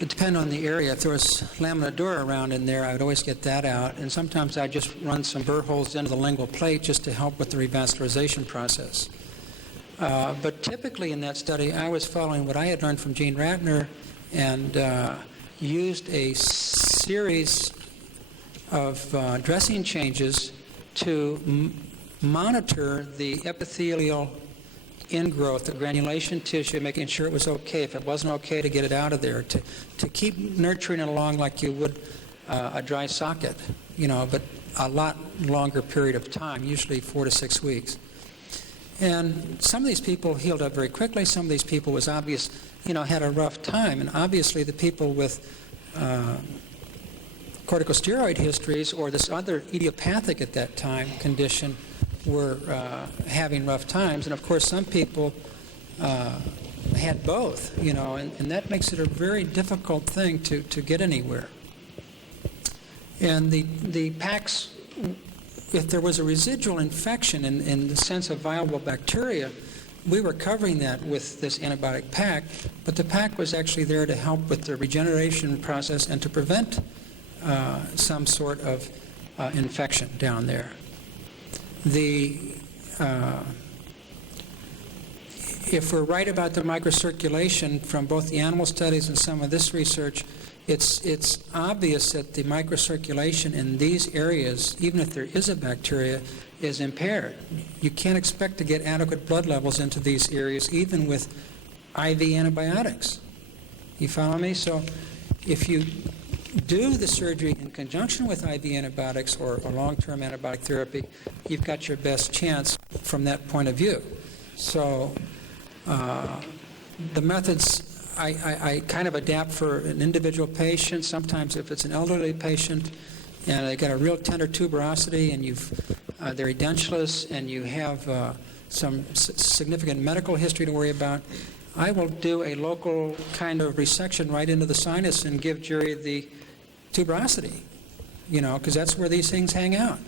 it depends on the area. If there was lamina dura around in there, I would always get that out. And sometimes I just run some burr holes into the lingual plate just to help with the revascularization process. But typically in that study, I was following what I had learned from Gene Ratner and used a series of dressing changes to monitor the epithelial ingrowth, the granulation tissue, making sure it was okay. If it wasn't okay, to get it out of there, to keep nurturing it along like you would a dry socket, you know, but a lot longer period of time, usually 4 to 6 weeks. And some of these people healed up very quickly. Some of these people was obvious, you know, had a rough time. And obviously the people with corticosteroid histories or this other idiopathic at that time condition were having rough times. And of course some people had both, you know, and that makes it a very difficult thing to get anywhere. And the PACs, if there was a residual infection in the sense of viable bacteria, we were covering that with this antibiotic PAC, but the PAC was actually there to help with the regeneration process and to prevent some sort of infection down there. If we're right about the microcirculation from both the animal studies and some of this research, it's obvious that the microcirculation in these areas, even if there is a bacteria, is impaired. You can't expect to get adequate blood levels into these areas even with IV antibiotics. You follow me? So if you do the surgery in conjunction with IV antibiotics or long-term antibiotic therapy, you've got your best chance from that point of view. So the methods I kind of adapt for an individual patient. Sometimes if it's an elderly patient and they got a real tender tuberosity and they're edentulous and you have some significant medical history to worry about, I will do a local kind of resection right into the sinus and give Jerry the tuberosity, you know, because that's where these things hang out.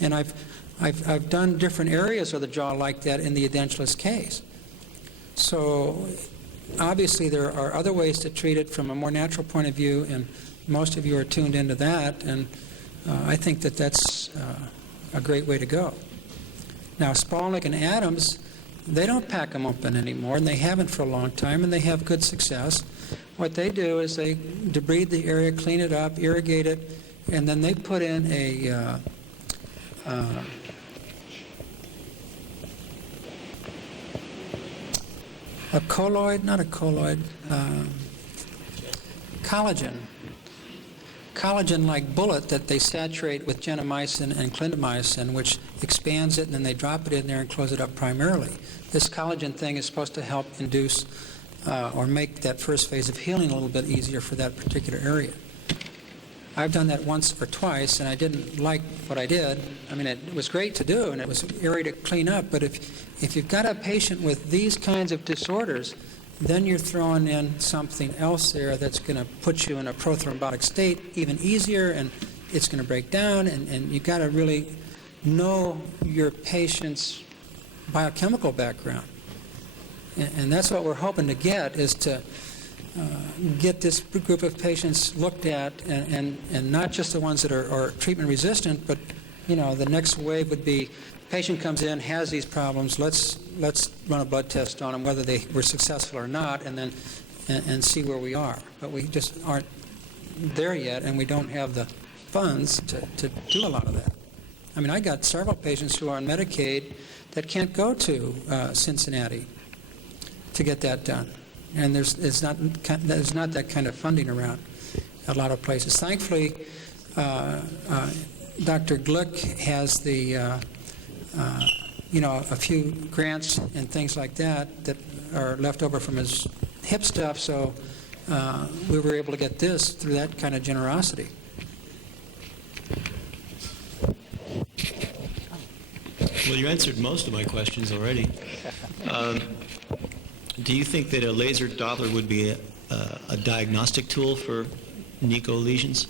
And I've done different areas of the jaw like that in the edentulous case. So obviously there are other ways to treat it from a more natural point of view, and most of you are tuned into that, and I think that that's a great way to go. Now Spalnick and Adams, they don't pack them open anymore, and they haven't for a long time, and they have good success. What they do is they debride the area, clean it up, irrigate it, and then they put in a colloid, not a colloid, collagen-like bullet that they saturate with gentamicin and clindamycin, which expands it, and then they drop it in there and close it up primarily. This collagen thing is supposed to help induce or make that first phase of healing a little bit easier for that particular area. I've done that once or twice, and I didn't like what I did. I mean, it was great to do, and it was an area to clean up, but if you've got a patient with these kinds of disorders, then you're throwing in something else there that's going to put you in a prothrombotic state even easier, and it's going to break down, and you've got to really know your patient's biochemical background. And that's what we're hoping to get, is to get this group of patients looked at, and not just the ones that are treatment resistant, but the next wave would be patient comes in, has these problems, let's run a blood test on them, whether they were successful or not, and then and see where we are. But we just aren't there yet, and we don't have the funds to do a lot of that. I mean, I got several patients who are on Medicaid that can't go to Cincinnati to get that done. And there's not that kind of funding around a lot of places. Thankfully, Dr. Gluck has the, a few grants and things like that are left over from his hip stuff, so we were able to get this through that kind of generosity. Well, you answered most of my questions already. Do you think that a laser Doppler would be a diagnostic tool for Nico lesions?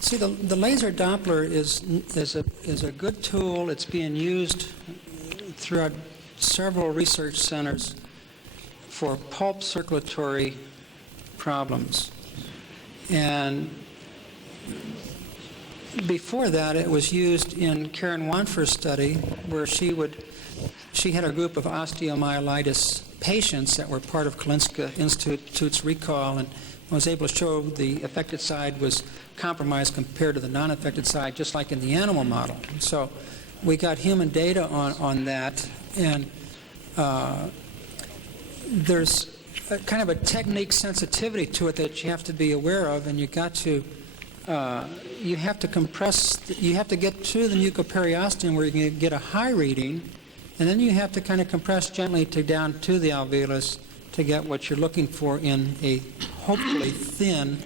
See, the laser Doppler is a good tool. It's being used throughout several research centers for pulp circulatory problems. And before that, it was used in Karen Wanfer's study, where she had a group of osteomyelitis patients that were part of Kalinska Institute's recall, and was able to show the affected side was compromised compared to the non-affected side, just like in the animal model. So we got human data on that, and there's kind of a technique sensitivity to it that you have to be aware of, and you have to compress, you have to get to the mucoperiosteum where you can get a high reading, and then you have to kind of compress gently down to the alveolus to get what you're looking for in a hopefully thin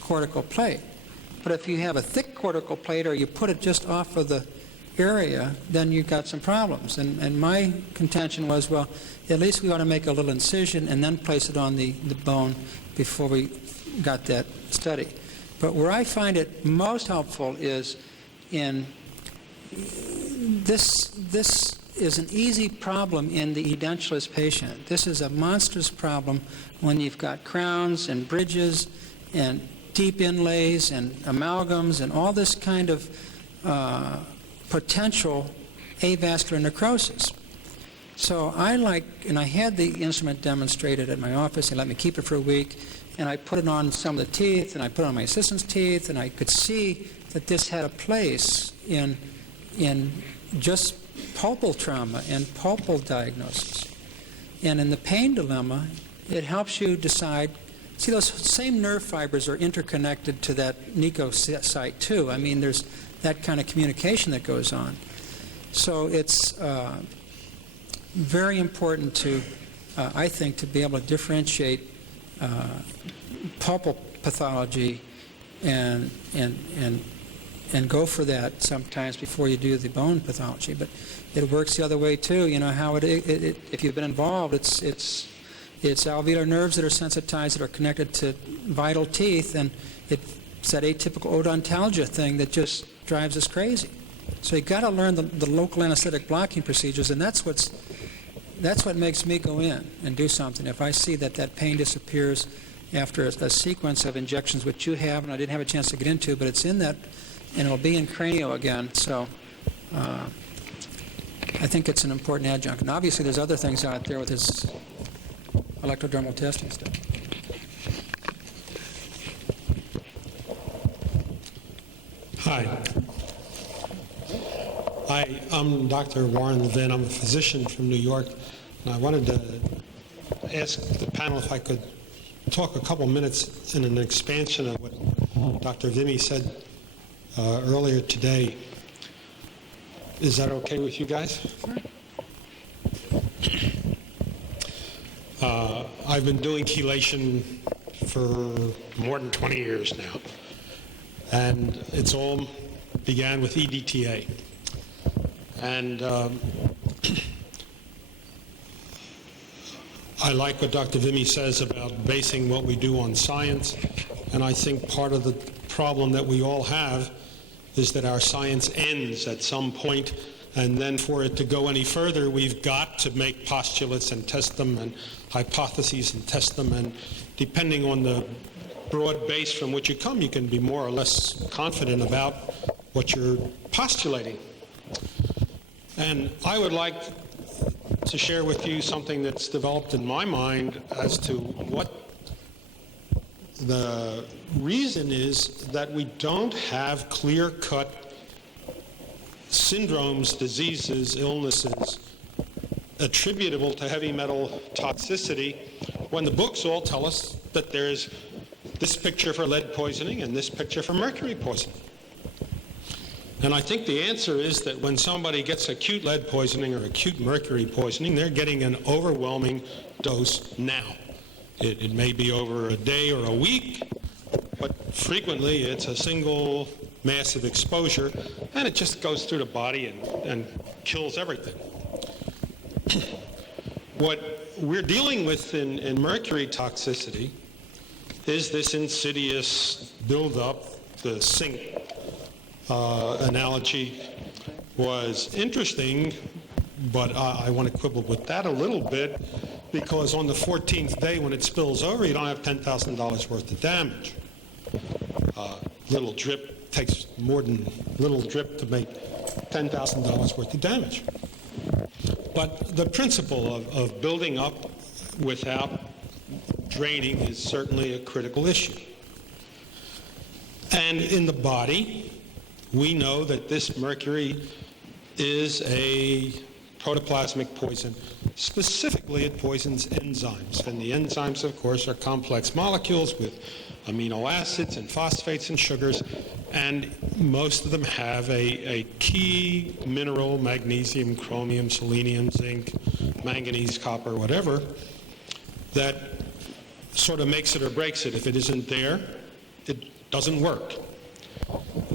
cortical plate. But if you have a thick cortical plate, or you put it just off of the area, then you've got some problems. And my contention was, well, at least we ought to make a little incision and then place it on the bone before we got that study. But where I find it most helpful is in this is an easy problem in the edentulous patient. This is a monstrous problem when you've got crowns and bridges and deep inlays and amalgams and all this kind of potential avascular necrosis. So I had the instrument demonstrated at my office. They let me keep it for a week, and I put it on some of the teeth, and I put it on my assistant's teeth, and I could see that this had a place in just pulpal trauma and pulpal diagnosis. And in the pain dilemma, it helps you decide. See, those same nerve fibers are interconnected to that Nico site too. I mean, there's that kind of communication that goes on. So it's very important to, I think, to be able to differentiate pulpal pathology and go for that sometimes before you do the bone pathology. But it works the other way too. You know how if you've been involved, it's alveolar nerves that are sensitized, that are connected to vital teeth, and it's that atypical odontalgia thing that just drives us crazy. So you got to learn the local anesthetic blocking procedures, and that's what makes me go in and do something. If I see that pain disappears after a sequence of injections, which you have, and I didn't have a chance to get into, but it's in that, and it'll be in cranio again. So I think it's an important adjunct. And obviously there's other things out there with this electrodermal testing stuff. Hi. I'm Dr. Warren Levin. I'm a physician from New York, and I wanted to ask the panel if I could talk a couple minutes in an expansion of what Dr. Vimy said earlier today. Is that okay with you guys? I've been doing chelation for more than 20 years now. And it's all began with EDTA. And I like what Dr. Vimy says about basing what we do on science. And I think part of the problem that we all have is that our science ends at some point, and then for it to go any further, we've got to make postulates and test them, and hypotheses and test them, and depending on the broad base from which you come, you can be more or less confident about what you're postulating. And I would like to share with you something that's developed in my mind as to what the reason is that we don't have clear-cut syndromes, diseases, illnesses attributable to heavy metal toxicity when the books all tell us that there's this picture for lead poisoning and this picture for mercury poisoning. And I think the answer is that when somebody gets acute lead poisoning or acute mercury poisoning, they're getting an overwhelming dose now. It may be over a day or a week, but frequently it's a single massive exposure, and it just goes through the body and kills everything. What we're dealing with in mercury toxicity is this insidious buildup. The sink analogy was interesting, but I want to quibble with that a little bit, because on the 14th day when it spills over, you don't have $10,000 worth of damage. Little drip takes more than little drip to make $10,000 worth of damage. But the principle of building up without draining is certainly a critical issue. And in the body, we know that this mercury is a protoplasmic poison. Specifically, it poisons enzymes. And the enzymes, of course, are complex molecules with amino acids and phosphates and sugars. And most of them have a key mineral, magnesium, chromium, selenium, zinc, manganese, copper, whatever, that sort of makes it or breaks it. If it isn't there, it doesn't work.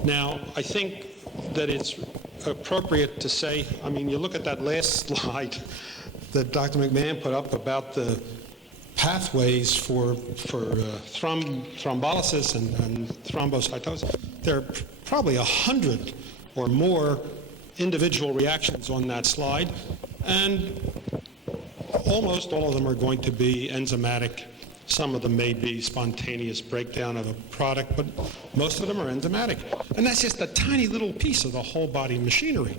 Now, I think that it's appropriate to say, I mean, you look at that last slide that Dr. McMahon put up about the pathways for thrombolysis and thrombocytosis. There are probably 100 or more individual reactions on that slide, and almost all of them are going to be enzymatic. Some of them may be spontaneous breakdown of a product, but most of them are enzymatic. And that's just a tiny little piece of the whole body machinery.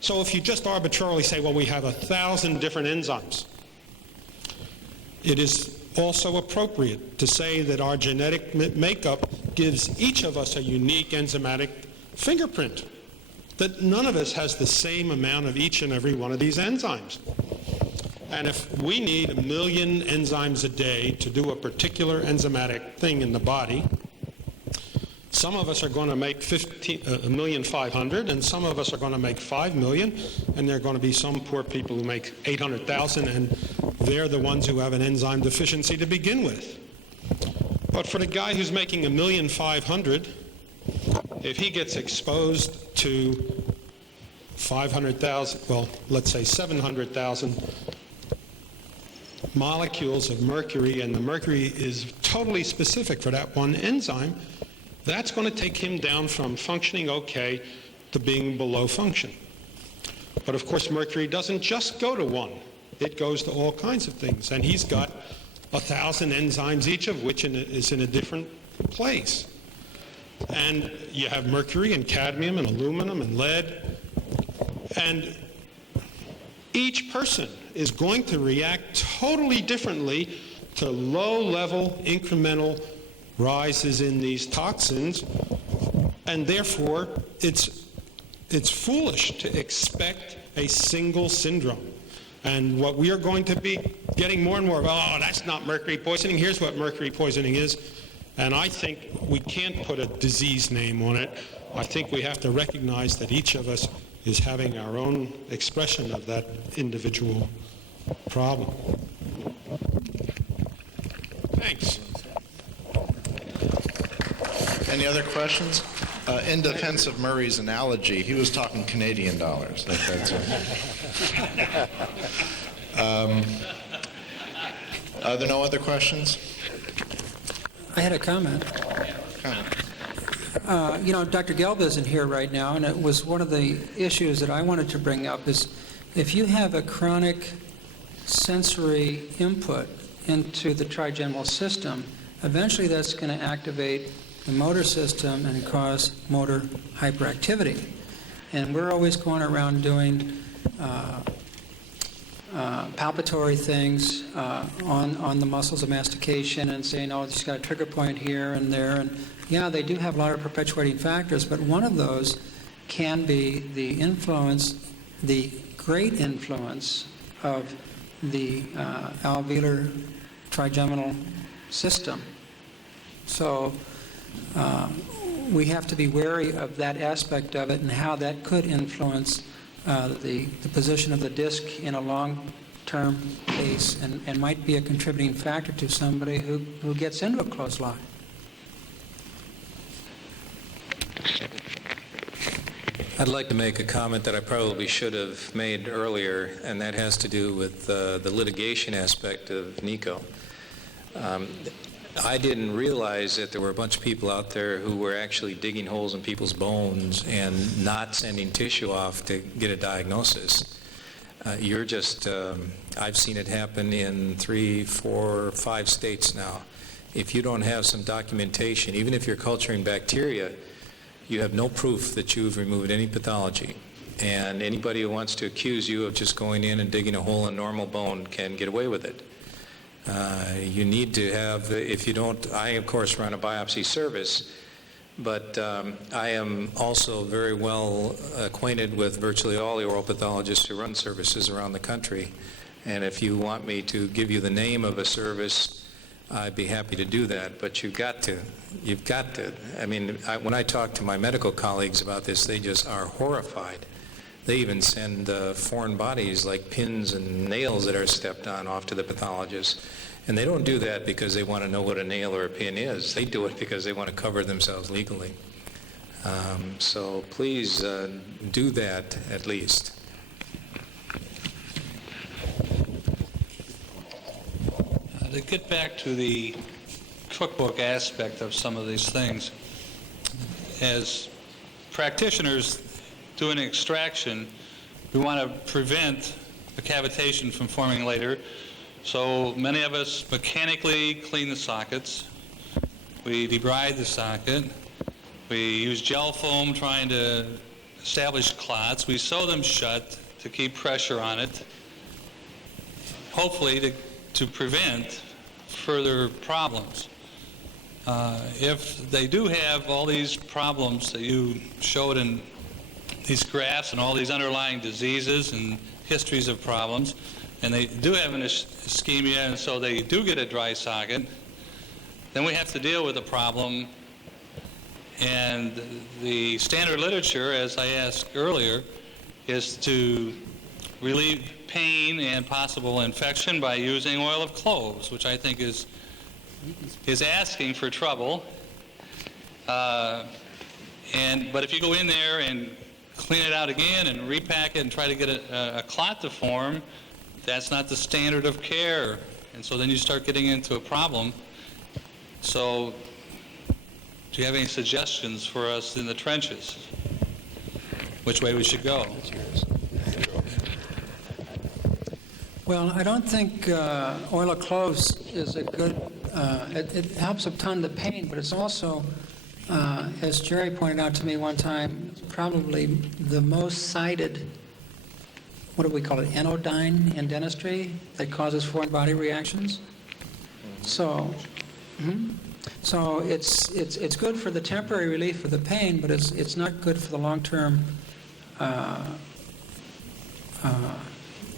So if you just arbitrarily say, well, we have 1,000 different enzymes, it is also appropriate to say that our genetic makeup gives each of us a unique enzymatic fingerprint, that none of us has the same amount of each and every one of these enzymes. And if we need 1 million enzymes a day to do a particular enzymatic thing in the body, some of us are going to make 1,500,000, and some of us are going to make 5 million, and there are going to be some poor people who make 800,000, and they're the ones who have an enzyme deficiency to begin with. But for the guy who's making 1,500,000, if he gets exposed to 500,000, well, let's say 700,000 molecules of mercury, and the mercury is totally specific for that one enzyme, that's going to take him down from functioning okay to being below function. But of course, mercury doesn't just go to one. It goes to all kinds of things. And he's got 1,000 enzymes, each of which is in a different place. And you have mercury and cadmium and aluminum and lead. And each person is going to react totally differently to low-level incremental rises in these toxins, and therefore it's foolish to expect a single syndrome. And what we are going to be getting more and more of, oh, that's not mercury poisoning, here's what mercury poisoning is. And I think we can't put a disease name on it. I think we have to recognize that each of us is having our own expression of that individual problem. Thanks. Any other questions? In defense of Murray's analogy, he was talking Canadian dollars. Are there no other questions? I had a comment. Dr. Gelb isn't here right now, and it was one of the issues that I wanted to bring up is if you have a chronic sensory input into the trigeminal system, eventually that's going to activate the motor system and cause motor hyperactivity. And we're always going around doing palpatory things on the muscles of mastication and saying, oh, it's got a trigger point here and there. And yeah, they do have a lot of perpetuating factors, but one of those can be the influence, the great influence of the alveolar trigeminal system. So we have to be wary of that aspect of it and how that could influence the position of the disc in a long-term case and might be a contributing factor to somebody who gets into a closed lock. I'd like to make a comment that I probably should have made earlier, and that has to do with the litigation aspect of NICO. I didn't realize that there were a bunch of people out there who were actually digging holes in people's bones and not sending tissue off to get a diagnosis. I've seen it happen in 3, 4, 5 states now. If you don't have some documentation, even if you're culturing bacteria, you have no proof that you've removed any pathology. And anybody who wants to accuse you of just going in and digging a hole in normal bone can get away with it. You need to have, if you don't, I of course run a biopsy service, but I am also very well acquainted with virtually all the oral pathologists who run services around the country. And if you want me to give you the name of a service, I'd be happy to do that, but you've got to. I mean, when I talk to my medical colleagues about this, they just are horrified. They even send foreign bodies like pins and nails that are stepped on off to the pathologist. And they don't do that because they want to know what a nail or a pin is. They do it because they want to cover themselves legally. So please do that at least. To get back to the cookbook aspect of some of these things, as practitioners doing an extraction, we want to prevent the cavitation from forming later. So many of us mechanically clean the sockets. We debride the socket. We use gel foam trying to establish clots. We sew them shut to keep pressure on it, hopefully to prevent further problems. If they do have all these problems that you showed in these graphs and all these underlying diseases and histories of problems, and they do have an ischemia and so they do get a dry socket, then we have to deal with the problem. And the standard literature, as I asked earlier, is to relieve pain and possible infection by using oil of cloves, which I think is asking for trouble. But if you go in there and clean it out again and repack it and try to get a clot to form, that's not the standard of care. And so then you start getting into a problem. So do you have any suggestions for us in the trenches? Which way we should go? Well, I don't think oil of cloves is a good, it helps a ton the pain, but it's also, as Jerry pointed out to me one time, probably the most cited, what do we call it, anodyne in dentistry that causes foreign body reactions. So, so it's good for the temporary relief of the pain, but it's not good for the long-term.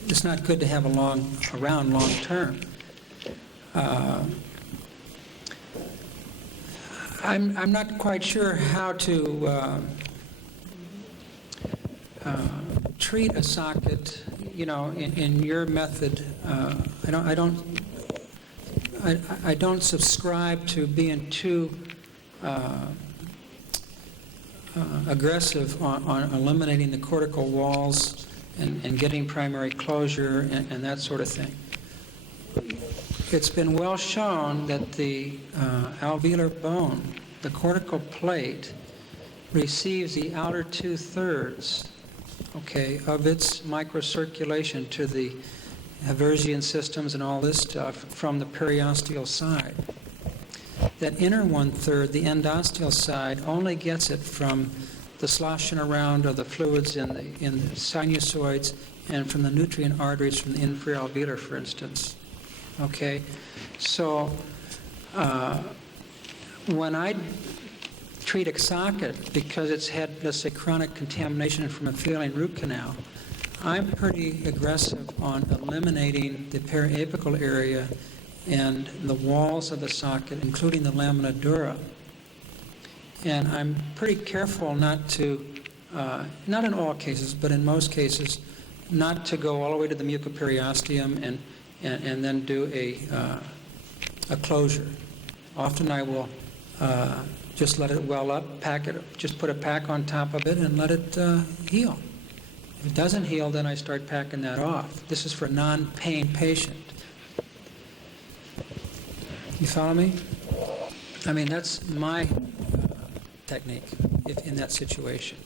It's not good to have around long term. I'm not quite sure how to treat a socket, in your method. I don't subscribe to being too aggressive on eliminating the cortical walls and getting primary closure and that sort of thing. It's been well shown that the alveolar bone, the cortical plate, receives the outer 2/3, okay, of its microcirculation to the Haversian systems and all this stuff from the periosteal side. That inner 1/3, the endosteal side, only gets it from the sloshing around of the fluids in the sinusoids and from the nutrient arteries from the inferior alveolar, for instance. Okay, so when I treat a socket because it's had, let's say, chronic contamination from a failing root canal, I'm pretty aggressive on eliminating the periapical area and the walls of the socket, including the lamina dura. And I'm pretty careful not to, not in all cases, but in most cases, not to go all the way to the mucoperiosteum and then do a closure. Often I will just let it well up, pack it, just put a pack on top of it and let it heal. If it doesn't heal, then I start packing that off. This is for a non-pain patient. You follow me? I mean, that's my technique if in that situation.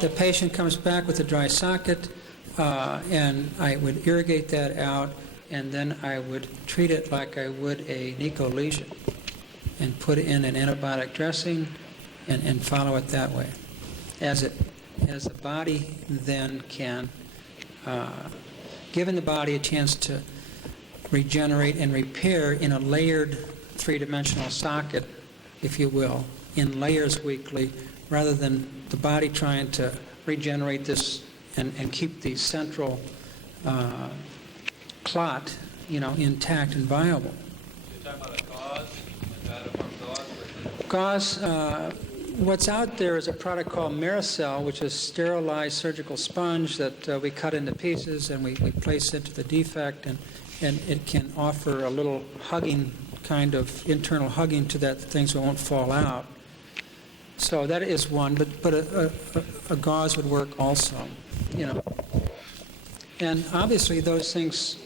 The patient comes back with a dry socket, and I would irrigate that out, and then I would treat it like I would a Nico lesion and put in an antibiotic dressing and follow it that way. As the body then can, giving the body a chance to regenerate and repair in a layered three-dimensional socket, if you will, in layers weekly, rather than the body trying to regenerate this and keep the central clot, intact and viable. You're talking about a gauze? Gauze, what's out there is a product called Mercury-Safe, which is sterilized surgical sponge that we cut into pieces and we place into the defect, and it can offer a little hugging, kind of internal hugging to that thing so it won't fall out. So that is one, but a gauze would work also, And obviously those things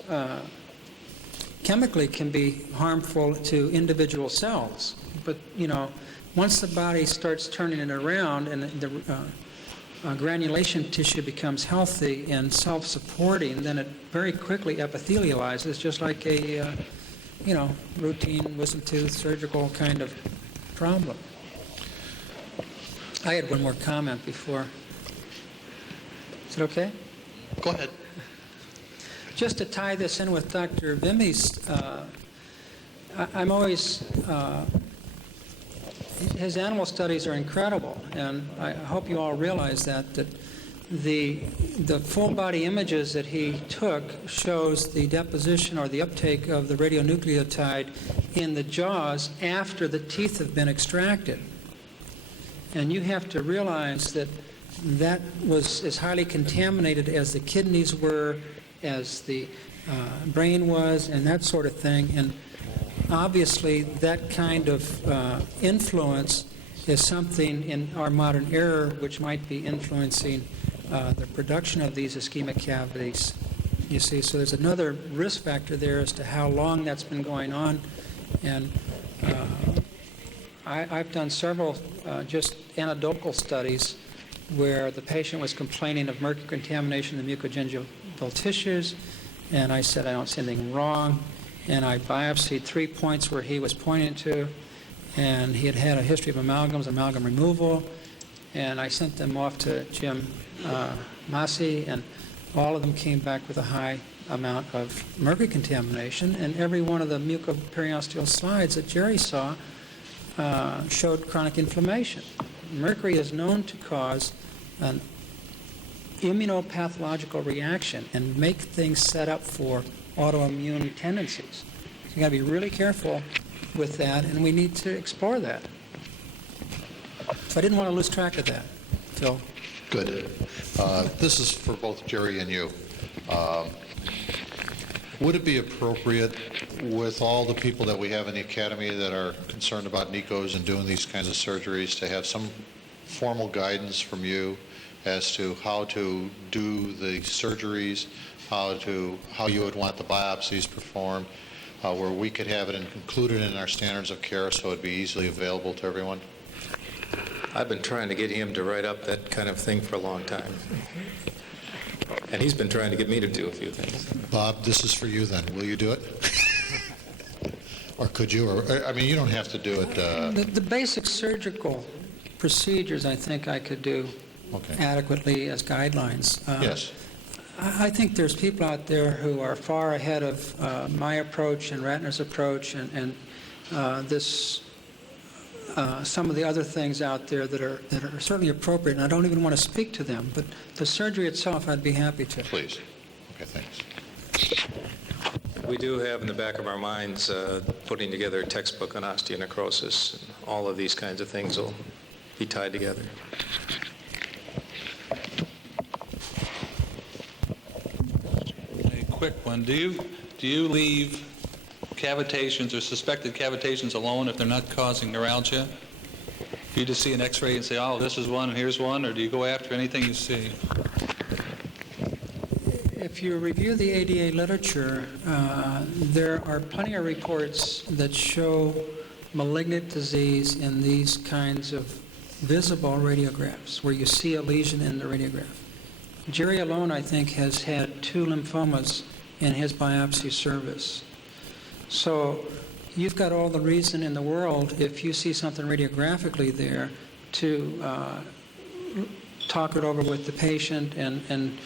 chemically can be harmful to individual cells. But, once the body starts turning it around and the granulation tissue becomes healthy and self-supporting, then it very quickly epithelializes, just like a, routine wisdom tooth surgical kind of problem. I had one more comment before. Is it okay? Go ahead. Just to tie this in with Dr. Vimi's, I'm always, his animal studies are incredible, and I hope you all realize that the full body images that he took shows the deposition or the uptake of the radionucleotide in the jaws after the teeth have been extracted. And you have to realize that that was as highly contaminated as the kidneys were, as the brain was, and that sort of thing. And obviously, that kind of influence is something in our modern era which might be influencing the production of these ischemic cavities. You see, so there's another risk factor there as to how long that's been going on. And I've done several just anecdotal studies where the patient was complaining of mercury contamination in the mucogingival tissues, and I said, I don't see anything wrong. And I biopsied 3 points where he was pointing to, and he had a history of amalgams, amalgam removal, and I sent them off to Jim Massey, and all of them came back with a high amount of mercury contamination, and every one of the mucoperiosteal slides that Jerry saw showed chronic inflammation. Mercury is known to cause an immunopathological reaction and make things set up for autoimmune tendencies. So you've got to be really careful with that, and we need to explore that. So I didn't want to lose track of that, Phil. Good. This is for both Jerry and you. Would it be appropriate with all the people that we have in the academy that are concerned about NECOs and doing these kinds of surgeries to have some formal guidance from you as to how to do the surgeries, how you would want the biopsies performed, where we could have it included in our standards of care so it'd be easily available to everyone? I've been trying to get him to write up that kind of thing for a long time. And he's been trying to get me to do a few things. Bob, this is for you then. Will you do it? Or could you? Or, I mean, you don't have to do it. The basic surgical procedures, I think I could do adequately as guidelines. Yes. I think there's people out there who are far ahead of my approach and Ratner's approach and some of the other things out there that are certainly appropriate, and I don't even want to speak to them, but the surgery itself, I'd be happy to. Please. Okay, thanks. We do have in the back of our minds putting together a textbook on osteonecrosis. And all of these kinds of things will be tied together. A quick one. Do you leave cavitations or suspected cavitations alone if they're not causing neuralgia? Do you just see an x-ray and say, oh, this is one and here's one, or do you go after anything you see? If you review the ADA literature, there are plenty of reports that show malignant disease in these kinds of visible radiographs, where you see a lesion in the radiograph. Jerry alone, I think, has had 2 lymphomas in his biopsy service. So you've got all the reason in the world, if you see something radiographically there, to talk it over with the patient and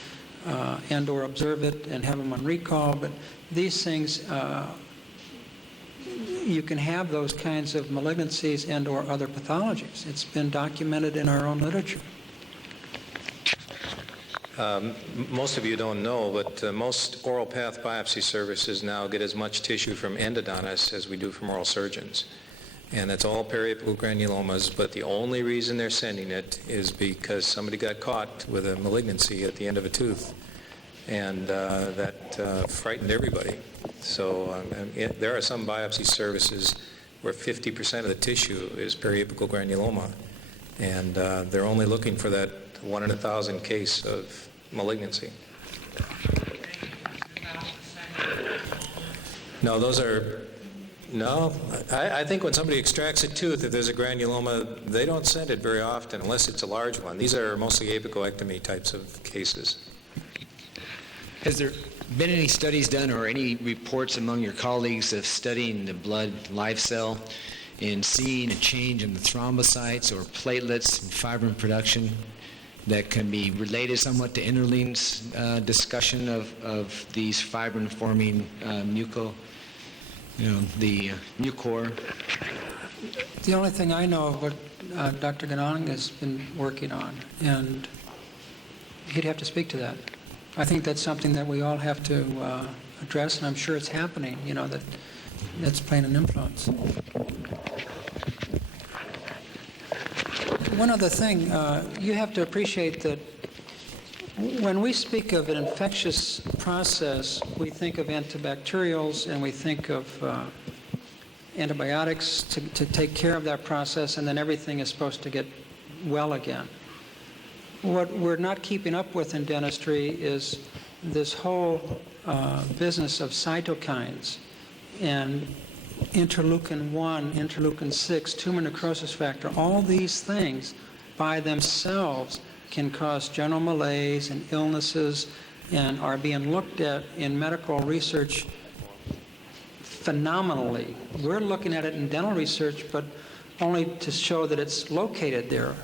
or observe it and have them on recall. But these things, you can have those kinds of malignancies and or other pathologies. It's been documented in our own literature. Most of you don't know, but most oral path biopsy services now get as much tissue from endodontists as we do from oral surgeons. And that's all periapical granulomas, but the only reason they're sending it is because somebody got caught with a malignancy at the end of a tooth. And that frightened everybody. So there are some biopsy services where 50% of the tissue is periapical granuloma. And they're only looking for that 1 in 1,000 case of malignancy. No, those are, no. I think when somebody extracts a tooth, if there's a granuloma, they don't send it very often unless it's a large one. These are mostly apicoectomy types of cases. Has there been any studies done or any reports among your colleagues of studying the blood live cell and seeing a change in the thrombocytes or platelets and fibrin production that can be related somewhat to Enderling's discussion of these fibrin-forming the mucor? The only thing I know of what Dr. Ganong has been working on, and he'd have to speak to that. I think that's something that we all have to address, and I'm sure it's happening, that's playing an influence. One other thing, you have to appreciate that when we speak of an infectious process, we think of antibacterials and we think of antibiotics to take care of that process, and then everything is supposed to get well again. What we're not keeping up with in dentistry is this whole business of cytokines and interleukin-1, interleukin-6, tumor necrosis factor. All these things by themselves can cause general malaise and illnesses and are being looked at in medical research phenomenally. We're looking at it in dental research, but only to show that it's located there.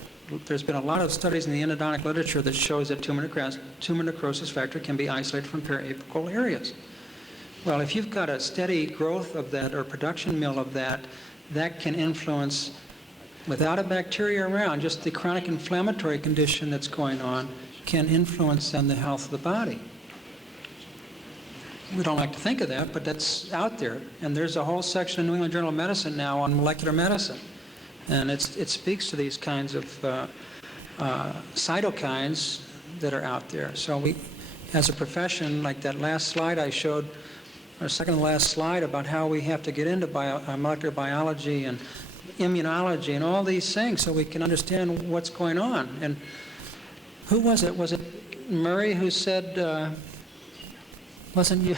There's been a lot of studies in the endodontic literature that shows that tumor necrosis factor can be isolated from periapical areas. Well, if you've got a steady growth of that or production mill of that, that can influence, without a bacteria around, just the chronic inflammatory condition that's going on can influence on the health of the body. We don't like to think of that, but that's out there. And there's a whole section in New England Journal of Medicine now on molecular medicine. And it speaks to these kinds of cytokines that are out there. So we, as a profession, like that last slide I showed, our second to last slide about how we have to get into molecular biology and immunology and all these things so we can understand what's going on. And who was it? Was it Murray who said, wasn't you?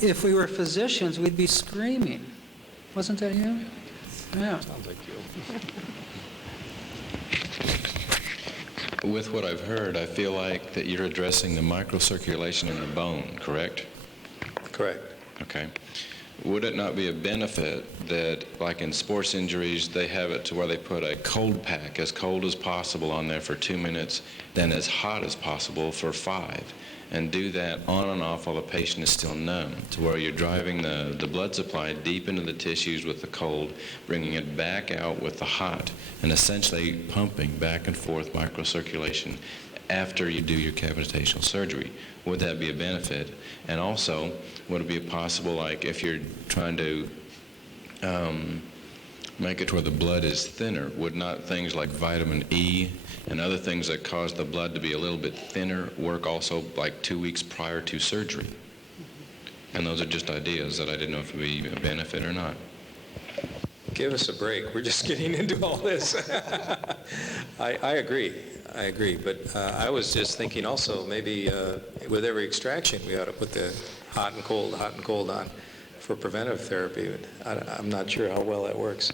If we were physicians, we'd be screaming. Wasn't that you? Yeah. Sounds like you. With what I've heard, I feel like that you're addressing the microcirculation in the bone, correct? Correct. Okay. Would it not be a benefit that, like in sports injuries, they have it to where they put a cold pack, as cold as possible on there for 2 minutes, then as hot as possible for 5, and do that on and off while the patient is still numb, to where you're driving the blood supply deep into the tissues with the cold, bringing it back out with the hot, and essentially pumping back and forth microcirculation after you do your cavitational surgery? Would that be a benefit? And also, would it be possible, like if you're trying to make it where the blood is thinner, would not things like vitamin E and other things that cause the blood to be a little bit thinner work also like 2 weeks prior to surgery? And those are just ideas that I didn't know if it would be a benefit or not. Give us a break. We're just getting into all this. I agree. I agree. But I was just thinking also maybe with every extraction we ought to put the hot and cold on for preventive therapy. I'm not sure how well that works.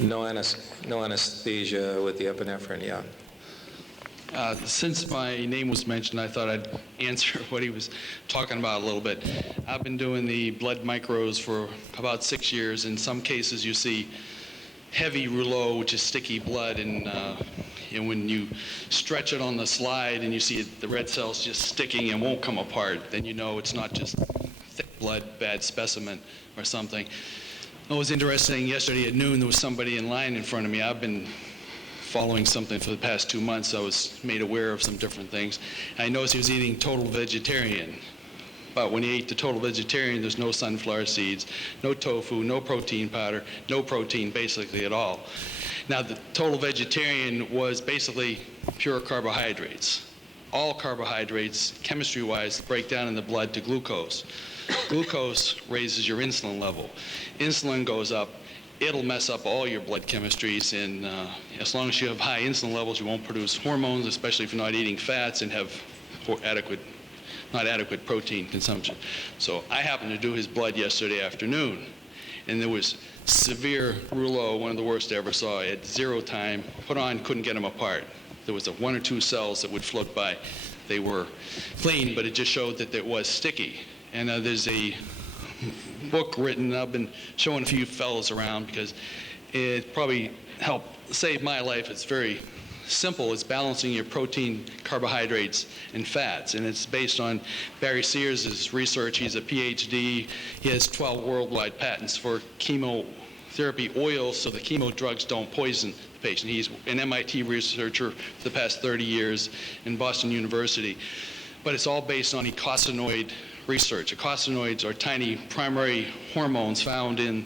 No anesthesia with the epinephrine, yeah. Since my name was mentioned, I thought I'd answer what he was talking about a little bit. I've been doing the blood micros for about 6 years. In some cases, you see heavy rouleau, which is sticky blood, and when you stretch it on the slide and you see the red cells just sticking and won't come apart, then you know it's not just thick blood, bad specimen or something. It was interesting, yesterday at noon there was somebody in line in front of me. I've been following something for the past 2 months. I was made aware of some different things. I noticed he was eating total vegetarian. But when he ate the total vegetarian, there's no sunflower seeds, no tofu, no protein powder, no protein basically at all. Now the total vegetarian was basically pure carbohydrates. All carbohydrates, chemistry-wise, break down in the blood to glucose. Glucose raises your insulin level. Insulin goes up. It'll mess up all your blood chemistries, and as long as you have high insulin levels, you won't produce hormones, especially if you're not eating fats and have not adequate protein consumption. So I happened to do his blood yesterday afternoon, and there was severe rouleau, one of the worst I ever saw, at 0 time, put on, couldn't get them apart. There was 1 or 2 cells that would float by. They were clean, but it just showed that it was sticky. And there's a book written, I've been showing a few fellows around because it probably helped save my life. It's very simple. It's balancing your protein, carbohydrates, and fats. And it's based on Barry Sears' research. He's a PhD. He has 12 worldwide patents for chemotherapy oils so the chemo drugs don't poison the patient. He's an MIT researcher for the past 30 years in Boston University. But it's all based on eicosanoid research. Eicosanoids are tiny primary hormones found in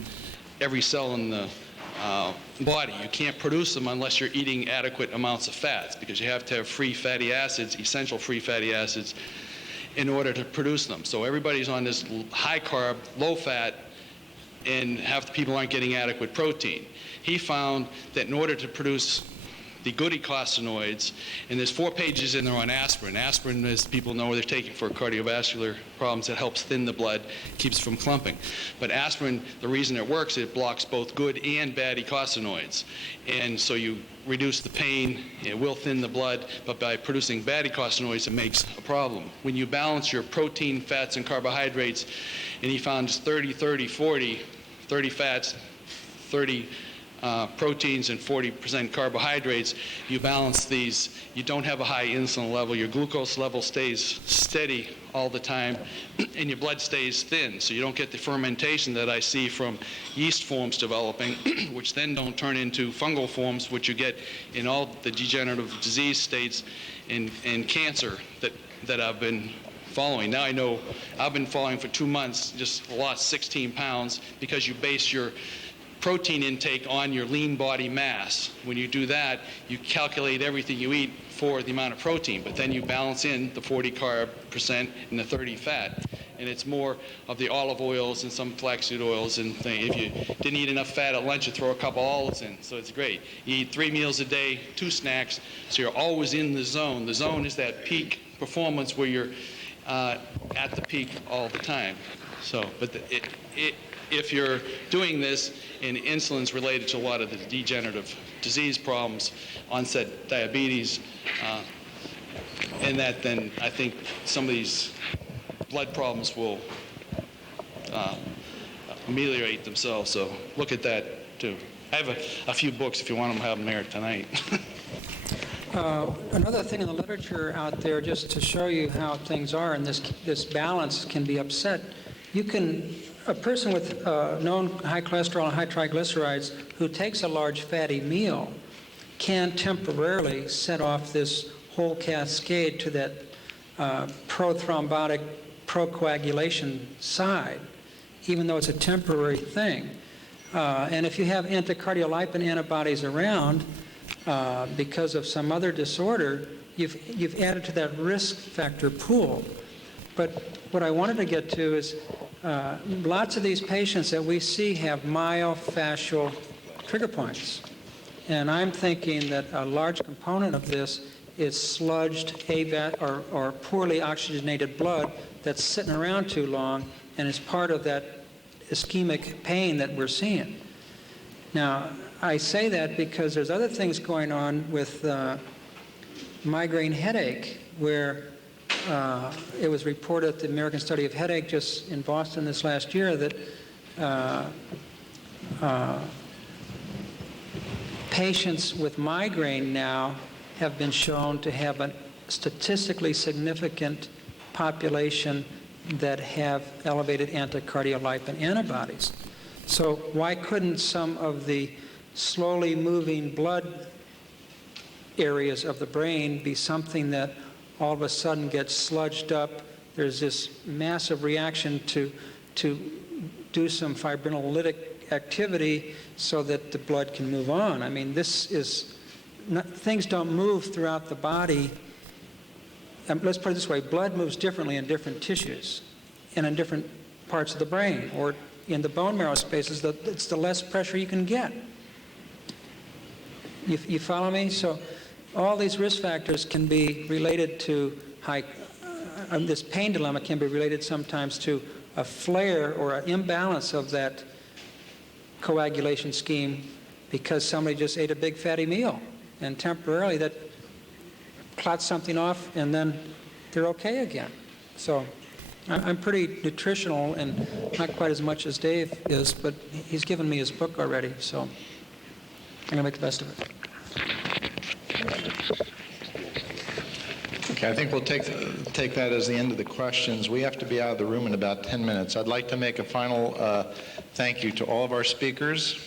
every cell in the body. You can't produce them unless you're eating adequate amounts of fats, because you have to have free fatty acids, essential free fatty acids, in order to produce them. So everybody's on this high carb, low fat, and half the people aren't getting adequate protein. He found that in order to produce the good eicosanoids, and there's 4 pages in there on aspirin. Aspirin, as people know, they're taking for cardiovascular problems. It helps thin the blood, keeps from clumping. But aspirin, the reason it works, it blocks both good and bad eicosanoids. And so you reduce the pain, it will thin the blood, but by producing bad eicosanoids, it makes a problem. When you balance your protein, fats, and carbohydrates, and he found just 30, 30, 40, 30 fats, 30 proteins and 40% carbohydrates, you balance these, you don't have a high insulin level, your glucose level stays steady all the time, and your blood stays thin, so you don't get the fermentation that I see from yeast forms developing, which then don't turn into fungal forms, which you get in all the degenerative disease states and cancer that I've been following. Now I know I've been following for 2 months, just lost 16 pounds because you base your protein intake on your lean body mass. When you do that, you calculate everything you eat for the amount of protein, but then you balance in the 40 carb percent and the 30 fat. And it's more of the olive oils and some flaxseed oils and things. If you didn't eat enough fat at lunch, you throw a couple olives in, so it's great. You eat 3 meals a day, 2 snacks, so you're always in the zone. The zone is that peak performance where you're at the peak all the time. So, but if you're doing this and insulin's related to a lot of the degenerative disease problems, onset diabetes, and that, then I think some of these blood problems will ameliorate themselves. So look at that too. I have a few books if you want them, have them there tonight. Another thing in the literature out there, just to show you how things are, and this balance can be upset. A person with known high cholesterol and high triglycerides who takes a large fatty meal can temporarily set off this whole cascade to that prothrombotic, procoagulation side, even though it's a temporary thing. And if you have anticardiolipin antibodies around because of some other disorder, you've added to that risk factor pool. But what I wanted to get to is lots of these patients that we see have myofascial trigger points. And I'm thinking that a large component of this is sludged or poorly oxygenated blood that's sitting around too long and is part of that ischemic pain that we're seeing. Now, I say that because there's other things going on with migraine headache, where it was reported at the American Study of Headache just in Boston this last year that patients with migraine now have been shown to have a statistically significant population that have elevated anticardiolipin antibodies. So why couldn't some of the slowly moving blood areas of the brain be something that all of a sudden gets sludged up? There's this massive reaction to do some fibrinolytic activity so that the blood can move on. I mean, things don't move throughout the body. Let's put it this way, blood moves differently in different tissues and in different parts of the brain, or in the bone marrow spaces. It's the less pressure you can get. You follow me? So all these risk factors can be related to this pain dilemma can be related sometimes to a flare or an imbalance of that coagulation scheme because somebody just ate a big fatty meal, and temporarily that clots something off and then they're okay again. So I'm pretty nutritional and not quite as much as Dave is, but he's given me his book already, so I'm going to make the best of it. Okay, I think we'll take that as the end of the questions. We have to be out of the room in about 10 minutes. I'd like to make a final thank you to all of our speakers.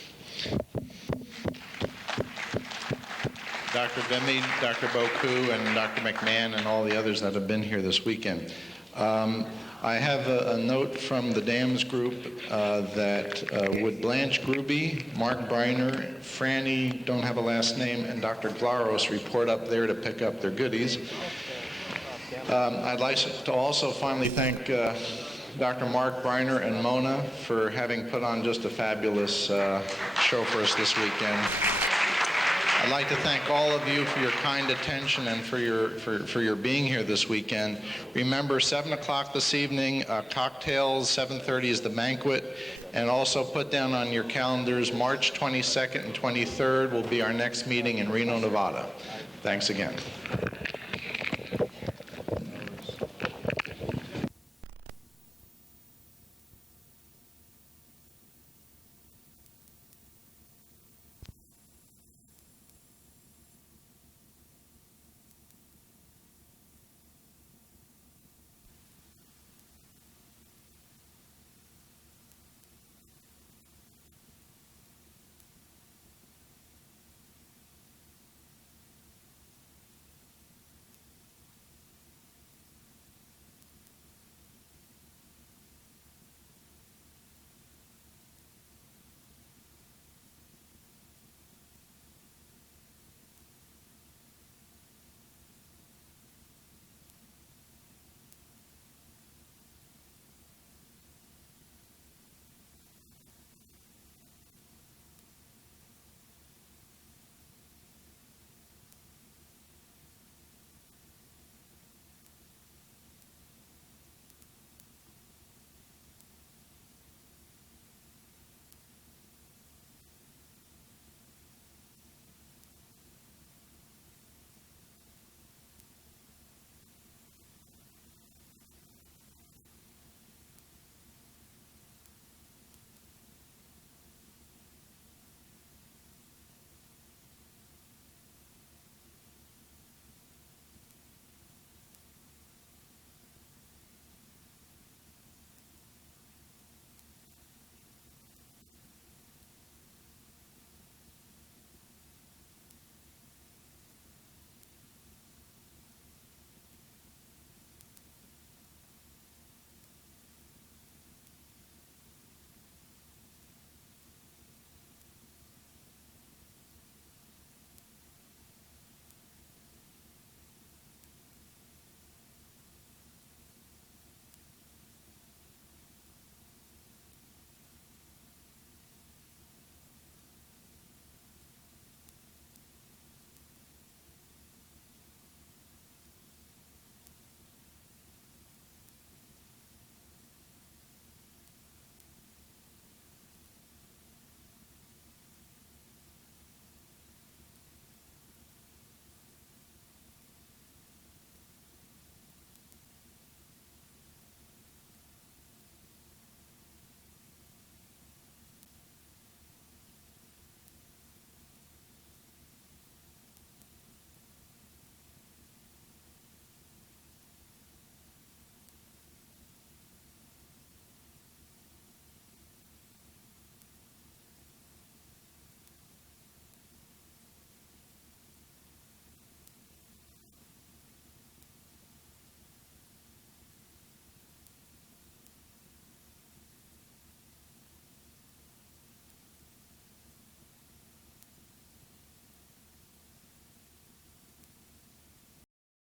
Dr. Vimy, Dr. Boku, and Dr. McMahon, and all the others that have been here this weekend. I have a note from the DAMS group that would Blanche Gruby, Mark Briner, Franny, don't have a last name, and Dr. Glaros report up there to pick up their goodies. I'd like to also finally thank Dr. Mark Briner and Mona for having put on just a fabulous show for us this weekend. I'd like to thank all of you for your kind attention and for your being here this weekend. Remember, 7 o'clock this evening, cocktails, 7:30 is the banquet, and also put down on your calendars March 22nd and 23rd will be our next meeting in Reno, Nevada. Thanks again.